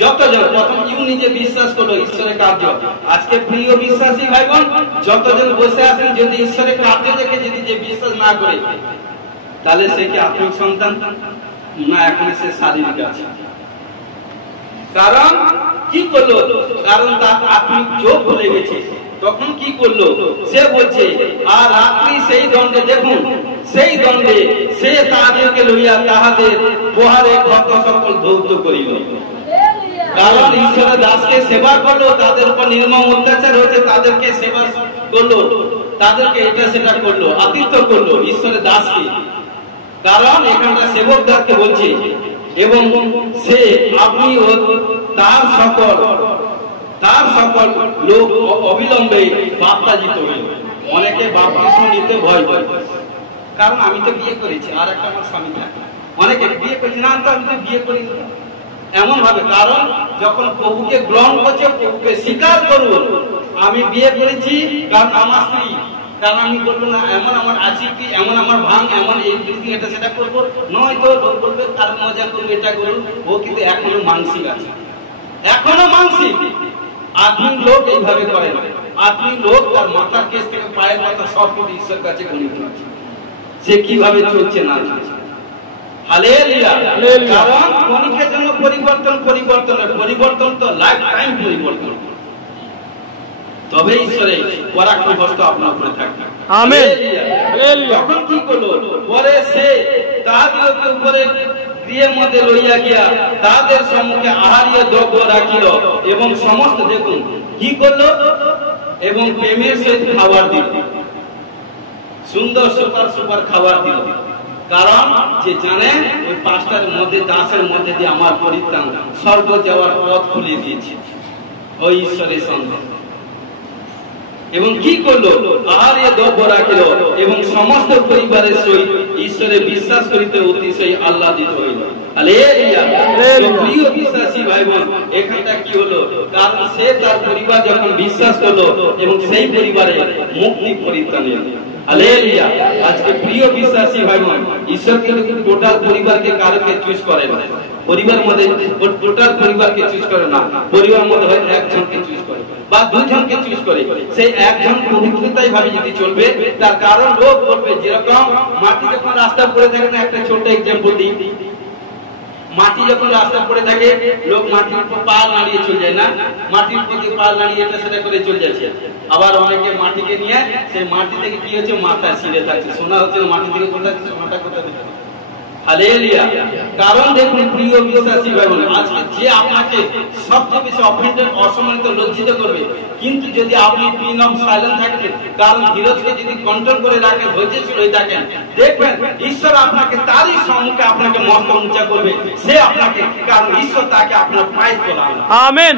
যতজন প্রথম নিজে বিশ্বাস করলো ঈশ্বরের কার্য। আজকে প্রিয় বিশ্বাসী ভাই বোন, যতজন বসে আছেন, যদি ঈশ্বরের কার্য দেখে যদি যে বিশ্বাস না করে, তাহলে সে কি আত্মিক সন্তান না, এখন সে শারীরিক আছে। কারণ কি করলো, কারণ তার আত্মিক চোখ খুলে গেছে। তখন কি করলো, সে বলছে, আর রাত্রি সেই দণ্ডে, দেখুন সেই দণ্ডে সে তাহাদেরকে লইয়া তাহাদের পোহারে ক্ষত সকল ধৌত করিল। কারণ ঈশ্বরের দাসকে সেবা করলো, তাদের উপর নির্মম অত্যাচার হচ্ছে, তাদেরকে সেবা করলো, তাদেরকে এটা সেটা করলো, আতিথ্য করলো ঈশ্বরের দাসকে। কারণ এখানটা সেবকদারকে বলছে, এবং সে আপনি তার সকল লোক অবিলম্বে বাপ্তাজিত হইল। অনেকে বাপ্তিস্ম নিতে ভয় পায়, কারণ আমি তো বিয়ে করেছি, আর একটা আমার স্বামী থাকে। অনেকে বিয়ে করেছি না, তো আমি তো বিয়ে করি এমন ভাবে। কারণ যখন প্রভুকে গ্রহণ করছে, প্রভুকে স্বীকার করুন, আমি বিয়ে করেছি কারণ আমার স্ত্রী, কারণ আমি বলবো না এমন আমার আছে কি, এমন আমার ভাঙ, এমন এই এটা সেটা করবো নয়, তো লোক বলবে তার মজা করবো, এটা করুন। ও কিন্তু এখনো মানসিক আছে, এখনো মানসিক। আত্মিক লোক এইভাবে করে না। আত্মিক লোক তার মাথার কেস থেকে পায়ের মাথা সব কিছু ঈশ্বর কাছে গণিত আছে, সে কিভাবে চলছে না চলছে। হালেলুয়া। কারণ ক্ষণিকের জন্য পরিবর্তন তো লাইফ টাইম পরিবর্তন। তবে ঈশ্বরের পরাক্রম হস্ত আপনার উপরে থাকবে। আমেন। হালেলুয়া। তখন কি করলো, পরে সে তাহাদের উপরে গৃহের মধ্যে লইয়া গিয়া তাদের সম্মুখে আহারীয় দ্রব্য রাখিল, এবং সমস্ত, দেখুন কি করলো, এবং প্রেমের সহিত খাবার দিল, সুন্দর সুপার খাবার দিল। কারণ যে জানেন ওই 5টার মধ্যে, দাসের মধ্যে দিয়ে আমার পরিত্রাণ, স্বর্গ যাওয়ার পথ খুলে দিয়েছে ওই ঈশ্বরের সন্তান। এবং কি করলো, আহারীয় দ্রব্য রাখিল, এবং সমস্ত পরিবারের সহিত ঈশ্বরে বিশ্বাস করিতে অতিশয় আহ্লাদিত হইল। হালেলুয়া। প্রিয় বিশ্বাসী ভাই বোন, এখানটা কি হলো? কারণ সে তার পরিবার যখন বিশ্বাস করলো এবং সেই পরিবারে মুক্তি পরিত্রাণ এলো। হালেলুয়া। আজকে প্রিয় বিশ্বাসী ভাই বোন, ঈশ্বর কিন্তু টোটাল পরিবারকে কারোকে চুজ করে না। পরিবার মধ্যে টোটাল পরিবারকে চুজ করে না, পরিবার মধ্যে হয় একজনকে চুজ করে বা দুজনকে চুজ করে। সেই একজন পবিত্রতাই ভাবে যদি চলবে, তার কারণ লোক বলবে, যেরকম মাটি যখন রাস্তা পড়ে থাকে না, একটা ছোট এক্সাম্পল দিই, মাটি যখন রাস্তা পড়ে থাকে, লোক মাটির উপর পা নাড়িয়ে চলে যায় না, মাটির উপর পা নাড়িয়ে এটা সেটা করে চলে যাচ্ছে। আবার অনেকে মাটিকে নিয়ে সেই মাটি থেকে কি হচ্ছে, মাথা ছিঁড়ে থাকছে, শোনা হচ্ছে মাটি থেকে কোথায় মাথা কোথায়। হালেলুয়া। কারণ দেখুন প্রিয় বিশ্বাসী ভাই বোন, আজকে যে আপনাকে সবচেয়ে বেশি অফেন্ডেড, অসম্মানিত, লজ্জিত করবে, কিন্তু যদি আপনি পিন অফ সাইলেন্ট থাকেন, কারণ ধীরজকে যদি কন্ট্রোল করে রাখেন, ধৈর্যশীল হয়ে থাকেন, দেখবেন ঈশ্বর আপনাকে তারই সম্মুখে আপনাকে মস্তক উঁচা করবে। সে আপনাকে, কারণ ঈশ্বর তাকে আপনার পায়ে তোলাবে। আমেন।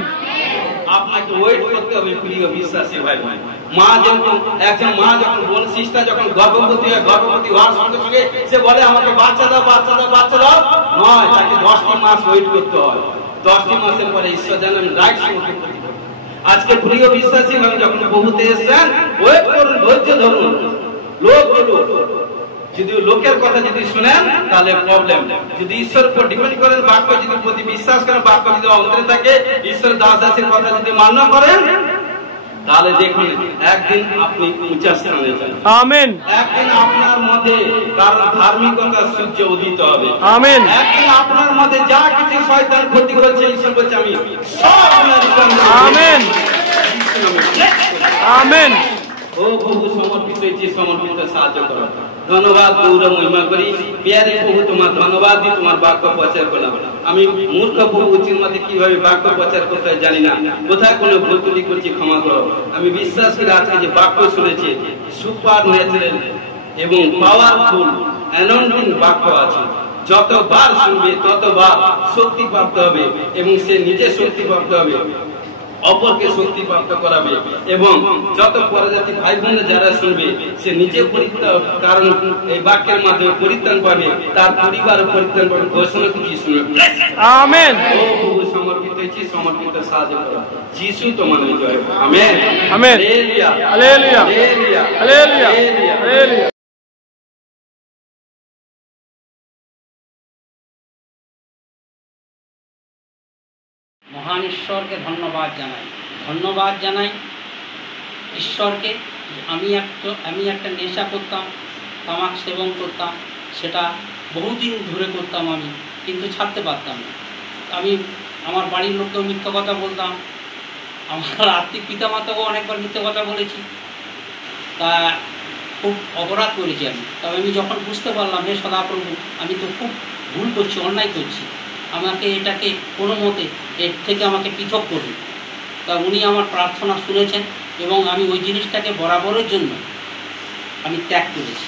আপনাকে ওয়েট করতে হবে প্রিয় বিশ্বাসী ভাই বোন। মা যখন একজন মা যখন বোন সিস্টার যখন গর্ভবতী হয়, গর্ভবতী হওয়ার সঙ্গে সঙ্গে সে বলে আমাকে বাচ্চা দাও, বাচ্চা দাও, বাচ্চা দাও, নয়, তাকে 10টি মাস ওয়েট করতে হয়। 10টি মাসের পরে ঈশ্বর জানেন রাইট সময়। আজকে প্রিয় বিশ্বাসী ভাই যখন প্রভুতে এসেছেন, ওয়েট করুন, ধৈর্য ধরুন। লোক বলুন, যদি লোকের কথা যদি শুনেন তাহলে প্রবলেম। যদি ঈশ্বরের উপর ডিপেন্ড করেন, বাক্য যদি প্রতি বিশ্বাস করেন, বাক্য যদি অন্তরে থাকে, ঈশ্বরের দাস দাসীর কথা যদি মান্য করেন, তাহলে দেখুন একদিন আপনি উঁচা স্থানে যাবেন। আমেন। একদিন আপনার মধ্যে কারণ ধার্মিকতার সূর্য উদিত হবে। আমেন। একদিন আপনার মধ্যে যা কিছু শয়তান ক্ষতি করেছে, ঈশ্বর বলছে আমি সব। আমেন। আমেন। ও প্রভু সমর্পিত হয়েছি, সমর্পিত সাহায্য করো। ধন্যবাদ, গৌরব মহিমা করি। প্রিয় প্রভু তোমার ধন্যবাদ দিই, তোমার বাক্য প্রচার করলাম। আমি মূর্খ প্রভু, উচিত মতে কিভাবে বাক্য প্রচার করতে জানি না, কোথায় কোনো ভুল ত্রুটি করছি ক্ষমা করো। আমি বিশ্বাস করি আজকে যে বাক্য শুনেছি, সুপার ন্যাচারাল এবং পাওয়ারফুল অ্যানয়েন্টিং বাক্য আছে। যতবার শুনবে ততবার শক্তি প্রাপ্ত হবে এবং সে নিজে শক্তি প্রাপ্ত হবে, অপরকে শক্তি প্রাপ্ত করাবে এবং যত পরজাতি ভাই বোন যারা শুনবে সে নিজে পরিত্রাণ, কারণ এই বাক্যের মাধ্যমে পরিত্রাণ পাবে, তার পরিবার পরিত্রাণ পাবে। ঘোষণা করছি শুনবে। আমেন। ও প্রভু সমর্পিত হয়েছি, সমর্পিত সাহায্য করো। যিশু তোমার জয়। Amen. Amen. Hallelujah. Hallelujah. Hallelujah. Hallelujah. Hallelujah. মহান ঈশ্বরকে ধন্যবাদ জানাই, ধন্যবাদ জানাই ঈশ্বরকে। আমি একটা নেশা করতাম, তামাক সেবন করতাম, সেটা বহুদিন ধরে করতাম আমি, কিন্তু ছাড়তে পারতাম না। আমি আমার বাড়ির লোককেও মিথ্যা কথা বলতাম, আমার আত্মিক পিতামাতাকেও অনেকবার মিথ্যা কথা বলেছি, তা খুব অপরাধ করেছি আমি। তবে আমি যখন বুঝতে পারলাম, হে সদাপ্রভু, আমি তো খুব ভুল করছি, অন্যায় করছি, আমাকে এটাকে কোনো মতে এর থেকে আমাকে পৃথক করুন। তা উনি আমার প্রার্থনা শুনেছেন এবং আমি ওই জিনিসটাকে বরাবরের জন্য আমি ত্যাগ করেছি।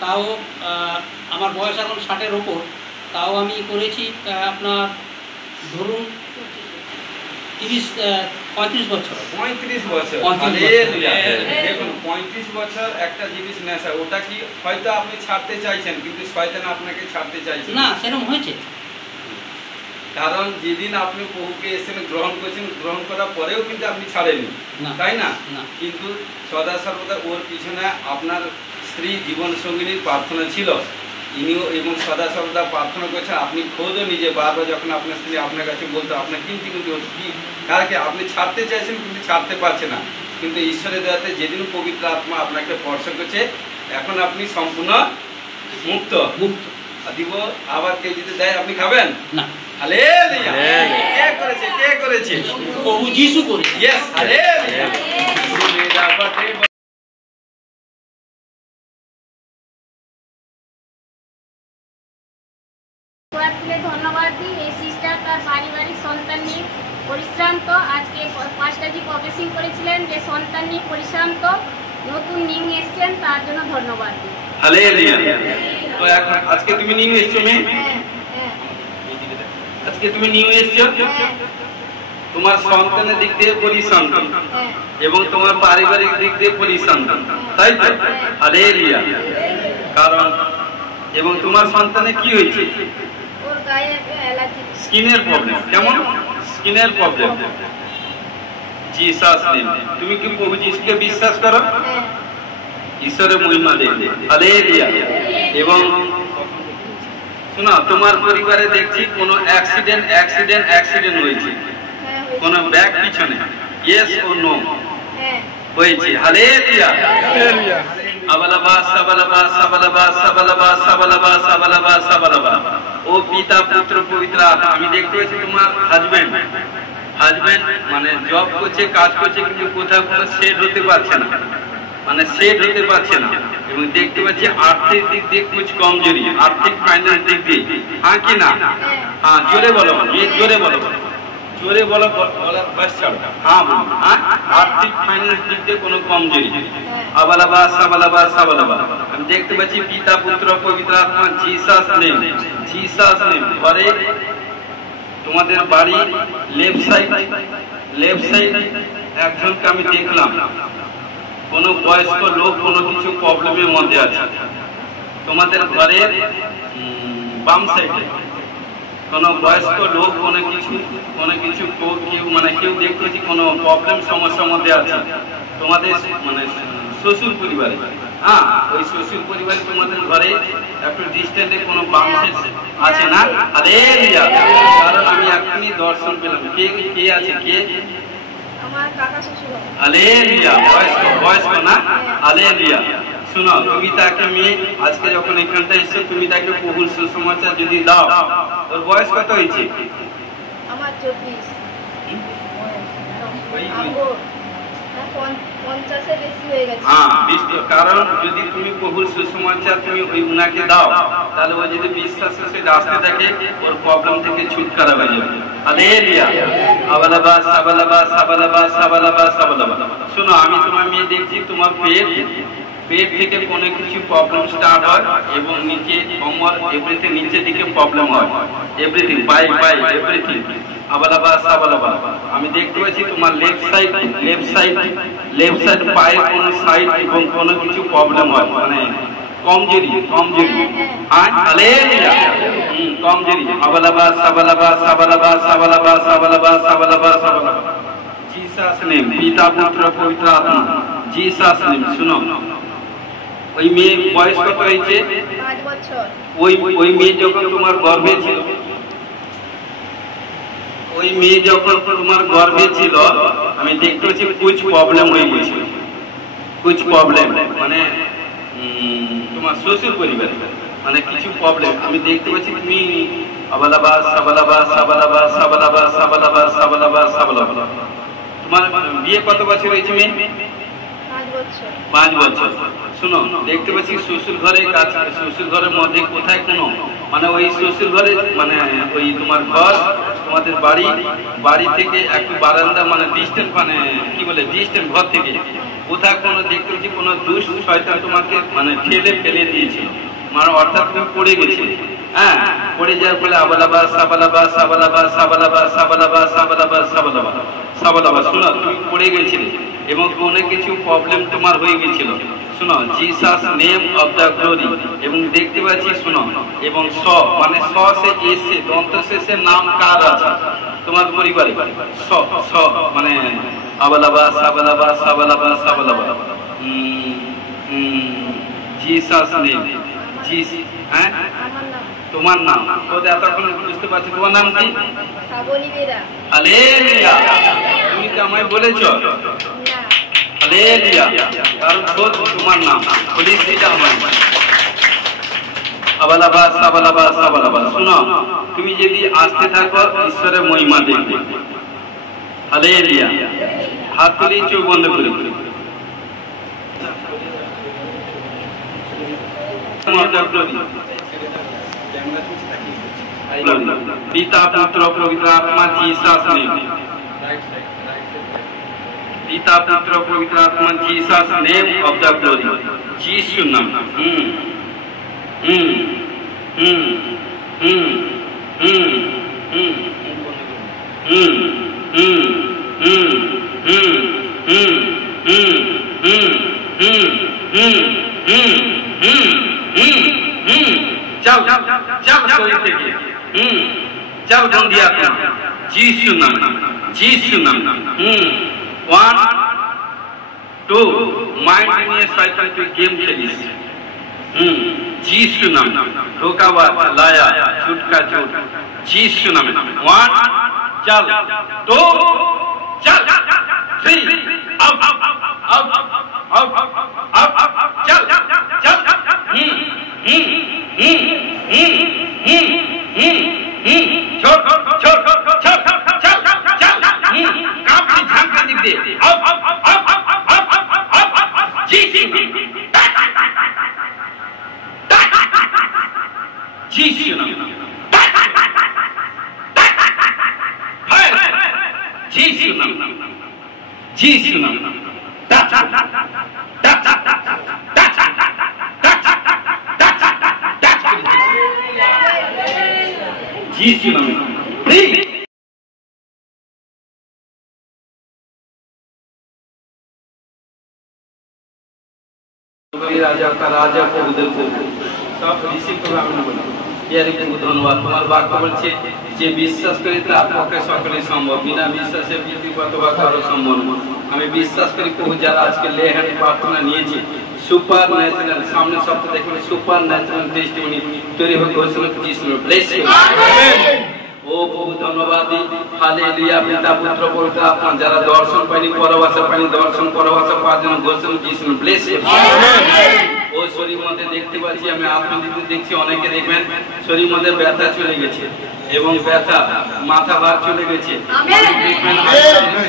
তাও আমার বয়স এখন 60-এর ওপর, তাও আমি করেছি আপনার ধরুন 35 বছর। 35 বছর। দেখুন 35 বছর একটা জিনিস নেশা, ওটা কি হয়তো আপনি ছাড়তে চাইছেন, কিন্তু শয়তান আপনাকে ছাড়তে চাইছে না। সেরকম হয়েছে, কারণ যেদিন আপনি প্রভুকে এসে গ্রহণ করেছেন, গ্রহণ করার পরেও কিন্তু আপনি ছাড়েননি, তাই না? কিন্তু সদা সর্বদা ওর পিছনে আপনার স্ত্রী জীবন সঙ্গিনীর প্রার্থনা ছিল, ইনিও এবং সদা সর্বদা প্রার্থনা করছেন। আপনি খোঁজও নিজে বারবার যখন আপনার স্ত্রী আপনার কাছে বলতো, আপনার কিন্তু কি কারকে আপনি ছাড়তে চাইছেন কিন্তু ছাড়তে পারছে না, কিন্তু ঈশ্বরের দয়াতে যেদিন পবিত্র আত্মা আপনাকে স্পর্শ করছে, এখন আপনি সম্পূর্ণ মুক্ত। দিব আবার কেউ যদি দেয় আপনি খাবেন না। হালেলুয়া। কে করেছে? কে করেছে? প্রভু যিশু করেছে। Yes, hallelujah. ধন্যবাদ দিই। এই সিস্টার তার পারিবারিক সন্তান নিয়ে পরিশ্রান্ত, আজকে পাঁচটাজি প্রবেশিং করেছিলেন, যে সন্তান নিয়ে পরিশ্রান্ত নতুন নিউ এসেছেন, তার জন্য ধন্যবাদ দিই। হালেলুয়া। তো এখন আজকে তুমি নিউ এসেছো মেয়ে? আজকে তুমি নিউ এসেছো? তোমার সন্তানের দিক দিয়ে পরিসন্তান এবং তোমার পারিবারিক দিক দিয়ে পরিসন্তান, তাই তো? হালেলুয়া। কারণ এবং তোমার সন্তানের কি হয়েছে? ওর গায়ে অ্যালার্জি, স্কিনের প্রবলেম। কেমন স্কিনের প্রবলেম? Jesus name. তুমি কি প্রভু যিশুকে বিশ্বাস করো? ঈশ্বরের মহিমা দেখবে। হালেলুয়া। এবং শোনো, তোমার পরিবারে দেখছি কোনো অ্যাক্সিডেন্ট হয়েছে, কোনো ব্যাগ পিছনে, ইয়েস ও নো হয়েছে। হালেলুয়া। আবালাবা সাবালাবা সাবালাবা সাবালাবা সাবালাবা সাবালাবা সাবালাবা। ও পিতা পুত্র পবিত্র আত্মা। আমি দেখতে পাচ্ছি তোমার হাজবেন্ড মানে জব করছে, কাজ করছে, কিন্তু কোথাও কোনো সেট হতে পারছে না, মানে সেট হতে পারছে না। এবং দেখতে পাচ্ছি আর্থিক দিক দিয়ে কুছ কমজোরি, আর্থিক ফাইন্যান্স দিক দিয়ে। হ্যাঁ কি না? হ্যাঁ, জোরে বলো, জোরে বলো, জোরে বলো, বাস ছাড়ো। হ্যাঁ বলো। হ্যাঁ, আর্থিক ফাইন্যান্স দিক দিয়ে কোনো কমজোরি। আবালাবা সাবালাবা সাবালাবা। আমি দেখতে পাচ্ছি পিতা পুত্র পবিত্র আত্মা, জিসাস নেম, জিসাস নেম। ঘরে তোমাদের বাড়ি লেফট সাইড একজনকে আমি দেখলাম, কোনো বয়স্ক লোক কোনো কিছু প্রবলেমের মধ্যে আছে। তোমাদের ঘরের বাম সাইডে কোনো বয়স্ক লোক কোনো কিছু কেউ মানে কেউ দেখতেছি কোনো প্রবলেম সমস্যার মধ্যে আছে। তোমাদের মানে শ্বশুর পরিবারে, হ্যাঁ, ওই শ্বশুর পরিবারে তোমাদের ঘরে একটু ডিস্টেন্সে কোনো বাম সাইড আছে না? হালেলুয়া। কারণ আমি এখনই দর্শন পেলাম। কে আছে? কে? আমার কাকা শ্বশুর। হালেলুয়া। বয়স্ক না? হালেলুয়া। শুনো, তুমি তাকে মেয়ে আজকে যখন এখানটা এসছো, তুমি তাকে প্রভুর সুসমাচার যদি দাও, ওর বয়স কত হয়েছে? আমার 24। কারণ যদি তুমি প্রভুর সুসমাচার তুমি ওই উনাকে দাও, তাহলে ও যদি বিশ্বাসের সাথে আসতে থাকে, ওর প্রবলেম থেকে ছুটকারা হয়ে যাবে। হালেলুয়া। আবালাবা সাবালাবা সাবালাবা সাবালাবা সাবালাবা। শোনো, আমি তোমার মেয়ে দেখছি, তোমার পেট থেকে কোনো কিছু প্রবলেম স্টার্ট হয় এবং নিচে কোমর এভরিথিং নিচের দিকে প্রবলেম হয়, এভরিথিং পাই এভরিথিং। আবালাবা সাবালাবা। আমি দেখতে পাচ্ছি তোমার লেফট সাইড পায়ের কোন সাইড এবং কোনো কিছু প্রবলেম হয়, মানে কমজোরি। হালেলুয়া। কমজোরি। আবালাবা সাবালাবা সাবালাবা সাবালাবা সাবালাবা সাবালাবা সাবালাবা। জিসাস নেম, পিতা পুত্র পবিত্র আত্মা, জিসাস নেম। শুনো, ওই মেয়ে বয়স কত হয়েছে? 5 বছর। ওই মেয়ে যখন তোমার গর্ভে ছিল, আমি দেখতে পাচ্ছি কুছ প্রবলেম হয়ে গেছিল, কুছ প্রবলেম মানে তোমার শ্বশুর পরিবারে মানে কিছু প্রবলেম। আমি দেখতে পাচ্ছি তুমি আবালাবা সাবালাবা সাবালাবা সাবালাবা সাবালাবা সাবালাবা সাবালাবা। তোমার বিয়ে কত বছর হয়েছে মেয়ে? 5 বছর। শুনো, দেখতে পাচ্ছি শ্বশুর ঘরের মধ্যে কোথায় কোনো মানে ওই শ্বশুর ঘরে মানে ওই তোমার ঘর, তোমাদের বাড়ি থেকে একটু বারান্দা মানে ডিস্টেন্স, মানে কি বলে ডিস্টেন্স, ঘর থেকে কোথায় কোনো দেখতে পাচ্ছি কোনো দুষ্ট শয়তান তোমাকে মানে ফেলে দিয়েছিল, মানে অর্থাৎ তুমি পড়ে গেছিলে। হ্যাঁ, পড়ে যাওয়ার ফলে আবালাবা সাবালাবা সাবালাবা সাবালাবা সাবালাবা সাবালাবা সাবালাবা সাবালাবা। শোনো, তুমি পড়ে গেছিলে এবং কোনো কিছু প্রবলেম তোমার হয়ে গেছিল। শোনো, Jesus name of the glory. এবং দেখতে পাচ্ছি, শোনো, এবং মানে সে এসে দন্ত শেষের নাম কার আছে তোমার পরিবারে? মানে আবালাবা সাবালাবা সাবালাবা সাবালাবা। Jesus name. হ্যাঁ, তোমার নাম তো এতক্ষণ বুঝতে পারছি। তোমার নাম কি? হালেলুয়া। তুমি কি আমায় বলেছো? হালেলুয়া। কারণ তোমার নাম বলিসটা আমার। আবালাবা সাবালাবা সাবালাবা। শোনো, তুমি যদি আসতে থাকো, ঈশ্বরের মহিমা দেখবে। হালেলুয়া। হাত তুলে চোখ বন্ধ করে পিতা পুত্র পবিত্র আত্মা, জিসাস নেম। পিতা পুত্র পবিত্র আত্মা, Jesus name of the glory. যিশুর নাম। चल चल शरीर থেকে चल बंदी आत्मा जीसु नाम 1 2 माइंड নিয়ে শয়তান তুই গেম খেলিস जीसु नाम धोखाबाज लाया झूठ का झूठ जीसु नाम 1 चल 2 चल 3 अब चल चल छोड़ छोड़ चल चल चल काफी झांका दिख दे जीसु नाम जीसु नाम जीसु नाम जीसु नाम राजा का राजा को उधर को सब ऋषि को ধন্যবাদ তোমার বাক্য বলছে যে বিশ্বাস করি তার পক্ষে সকলে সম্ভব বিনা বিশ্বাসে বিধিগত বা কারো সম্ভব না আমি বিশ্বাস করি প্রভু যারা আজকে লেহেন প্রার্থনা নিয়েছে সুপার ন্যাচারাল সামনে সপ্তাহ দেখুন সুপার ন্যাচারাল টেস্টিমনি তৈরি হয়ে ঘোষণা যিশু ব্লেস ইউ আমেন ও প্রভু ধন্যবাদ হালেলুয়া পিতা পুত্র পবিত্র আত্মা যারা দর্শন পাইনি পরবাসা পাইনি দর্শন পরবাসা পাওয়ার জন্য ঘোষণা যিশু ব্লেস ইউ আমেন ও শরীর মধ্যে দেখতে পাচ্ছি আমি আত্মদিতে দেখছি অনেকে দেখবেন শরীর মধ্যে ব্যথা চলে গেছে এবং ব্যথা মাথা ভার চলে গেছে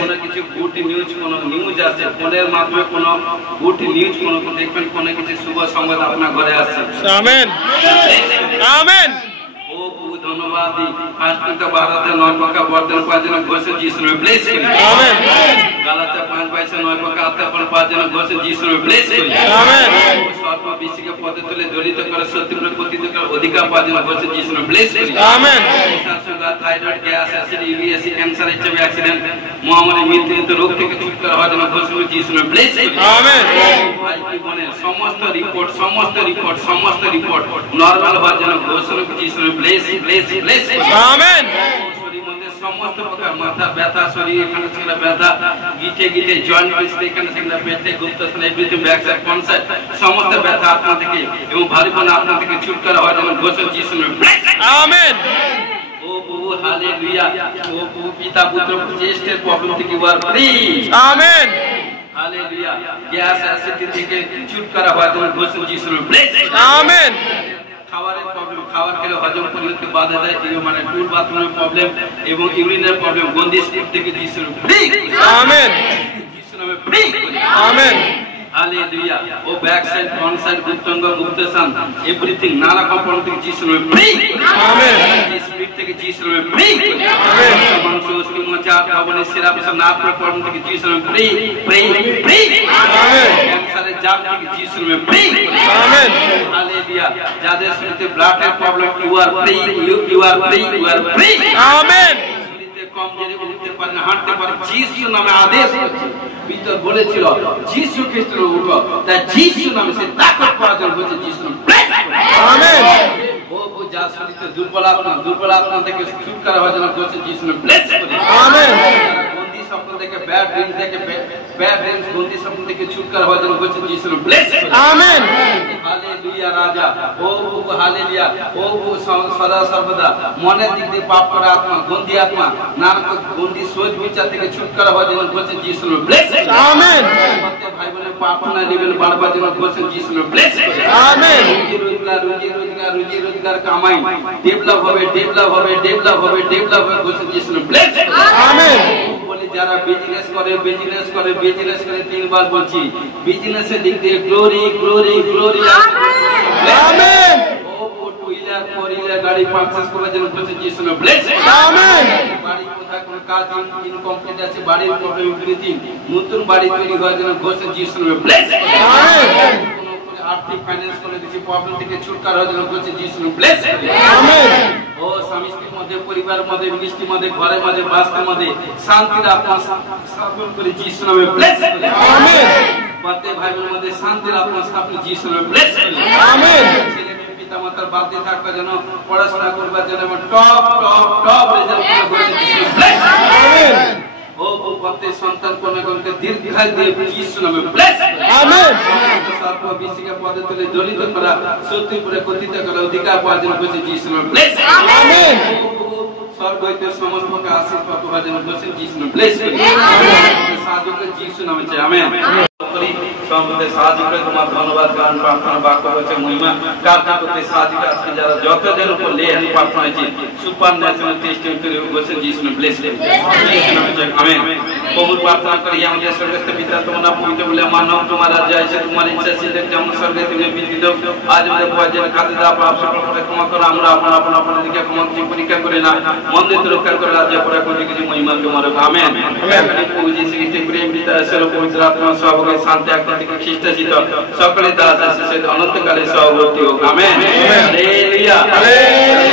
কোনো কিছু গুড নিউজ কোনো নিউজ আসছে ফোনের মাধ্যমে কোনো গুড নিউজ কোনো দেখবেন কোনো কিছু শুভ সংবাদ আপনার ঘরে আসছে আমেন আমেন ও প্রভু ধন্যবাদ দিই 5 টাকা 12 9 টাকা বর্তমান পাওয়ার জন্য ঘোষণা যিশু ব্লেস করি আমেন গালাতিয়া 5 পয়সা 9 টাকা আত্মাপন পাওয়ার জন্য ঘোষণা যিশু ব্লেস করি আমেন সর্ব বিশ্বকে পদে তুলে দলিত করে সত্যিপুর প্রতিদিন অধিকার পাওয়ার জন্য ঘোষণা যিশু ব্লেস করি amen sugar thyroid gas acid ইউরিয়াসি ক্যান্সার এইচআইভি অ্যাক্সিডেন্ট মহামারী মৃত্যুজনিত রোগ থেকে ছুটকারা হওয়ার জন্য ঘোষণা যিশু ব্লেস করি আমেন ভাই কি বলেন সমস্ত রিপোর্ট নরমাল হওয়ার জন্য ঘোষণা যিশু ব্লেস আমেন শরীর মধ্যে সমস্ত প্রকার মাথা ব্যথা শরীর এখানে সেখানে ব্যথা গিটে জয়েন্ট পিছলে এখানে সেখানে পেটে গুপ্তস্থান everything back side front side সমস্ত ব্যথা আপনার থেকে এবং ভারীপনা আপনার থেকে ছুটকারা হওয়ার জন্য ঘোষণা যিশু আমেন ও প্রভু হালেলুয়া ও প্রভু পিতা পুত্র চেষ্টের প্রবলেম থেকে you are free amen hallelujah gas acid থেকে ছুটকারা হওয়ার জন্য ঘোষণা যিশু আমেন খাবারের প্রবলেম খাবার খেলে হজম করতে বাধা দেয় মানে টুল বাথরুমের প্রবলেম এবং ইউরিনের প্রবলেম গন্ধি স্পিড থেকে যিশু ফ্রি আমেন যিশু নামে ফ্রি আমেন হালেলুয়া ও ব্যাক সাইড ফ্রন্ট সাইড গুপ্তঙ্গ গুপ্তস্থান এভরিথিং নানা কম্পাউন্ড থেকে যিশু নামে ফ্রি আমেন স্পিড থেকে যিশু নামে ফ্রি আমেন মাংস অস্থি মোচা ভবনের সিরাপ সব নানা প্রবলেম থেকে যিশু নামে ফ্রি আমেন ক্যান্সারের জাম থেকে যিশু নামে ফ্রি আমেন হালেলুয়া যাদের শরীরে ব্লাডের problem you are free amen শরীরে কমজোরি উঠতে পারে না হাঁটতে পারে যিশু নামে আদেশ হচ্ছে পিতর বলেছিল যিশু খ্রিস্টের উঠো তাই যিশু নামে সে তাকত পাওয়ার জন্য বলছে যিশু আমেন ও যার শরীরে দুর্বল আত্মা থেকে ছুটকারা হওয়ার জন্য বলছে যিশু ব্লেস করি আমেন গন্ধি স্বপ্ন থেকে ব্যাড ড্রিমস গন্ধি স্বপ্ন থেকে ছুটকারা হওয়ার জন্য বলছে যিশু ব্লেস করি আমেন হালেলুয়া রাজা ও হালেলুয়া ও সদা সর্বদা মনের দিক দিয়ে পাপ করা আত্মা গন্ধি আত্মা নানা গন্ধি সোচ বিচার থেকে ছুটকারা হওয়ার জন্য বলছে যিশু ব্লেস আমেন ভাই বোনের পাপনা লেভেল বাড়বার জন্য বলছে যিশু ব্লেস আমেন রুজি রোজগার কামাই ডেভেলপ হবে বলছে যিশু ব্লেস আমেন বলি যারা বিজনেস করে তিনবার বলছি বিজনেসের দিক দিয়ে গ্লোরি আমেন ও টুইলার ফোরইলার গাড়ি পারচেজ করার জন্য বলছে যিশু ব্লেস আমেন বাড়ি কোথায় কোন কাজ ইনকমপ্লিট আছে বাড়ির প্রবলেম এভরিথিং নতুন বাড়ি তৈরি হওয়ার জন্য বলছে যিশু ব্লেস আমেন आर्थिक फाइनेंस को किसी प्रॉब्लम থেকে छुटकारा हो जन করছে যিশু ব্লেস আমেন ও স্বামী স্ত্রীর মধ্যে পরিবার মধ্যে মিষ্টি মধ্যে ঘরের মধ্যে বাস্তার মধ্যে শান্তির আত্মা স্থাপন করে যিশু নামে ব্লেস আমেন প্রত্যেক ভাই বোনের মধ্যে শান্তির আত্মা স্থাপন যিশু নামে ব্লেস আমেন ছেলে মেয়ে পিতা মাতার বাধ্যে থাকার জন্য পড়াশোনা করবার জন্য টপ রেজাল্ট করে যিশু ব্লেস আমেন ও প্রত্যেক সন্তান কোনকে দীর্ঘায়ু দিয়ে যিশু নামে ব্লেস আমেন সর্ব বিশিকা পদে তুলে দলিত করা সত্যি পুরে কথিত করা অধিকার পাওয়ার জন্য বলছে যিশু নামে ব্লেস আমেন সর্ব হইতে সমস্ত কে আশীর্বাদ পাওয়ার জন্য বলছে যিশু নামে ব্লেস আমেন সাহায্য করে যিশু নামে চাই আমেন করি সর্বতে সাহায্য করে তোমার ধন্যবাদ গান প্রার্থনা বাক্য রয়েছে মহিমা প্রার্থনা করতে সাহায্য করে আজকে যারা যতজন উপর লেহান প্রার্থনা হয়েছে সুপার ন্যাশনাল টেস্টিং করে বলছে যিশু নামে ব্লেস যিশু নামে চাই আমেন বহু প্রার্থনা করি আমাদের স্বর্গস্থ পিতা তোমার নাম পবিত্র বলে মানব তোমার রাজ্য আছে তোমার ইচ্ছা ছিল যেমন স্বর্গে তুমি বিধিত আজ আমাদের ভোজন খাদ্য দাও পাপ সকল করে ক্ষমা করো আমরা আপন দিকে ক্ষমা করে পরীক্ষা করে না মন্দির রক্ষা করে রাজ্য পুরা করে কিছু মহিমা তোমার আমেন আমি পূজি শ্রী প্রেম পিতা সর্ব পবিত্র আত্মা সবকে শান্তি আত্মা থেকে খ্রিস্ট চিত সকলে দাস আছে অনন্তকালে সহবর্তী হোক আমেন হালেলুয়া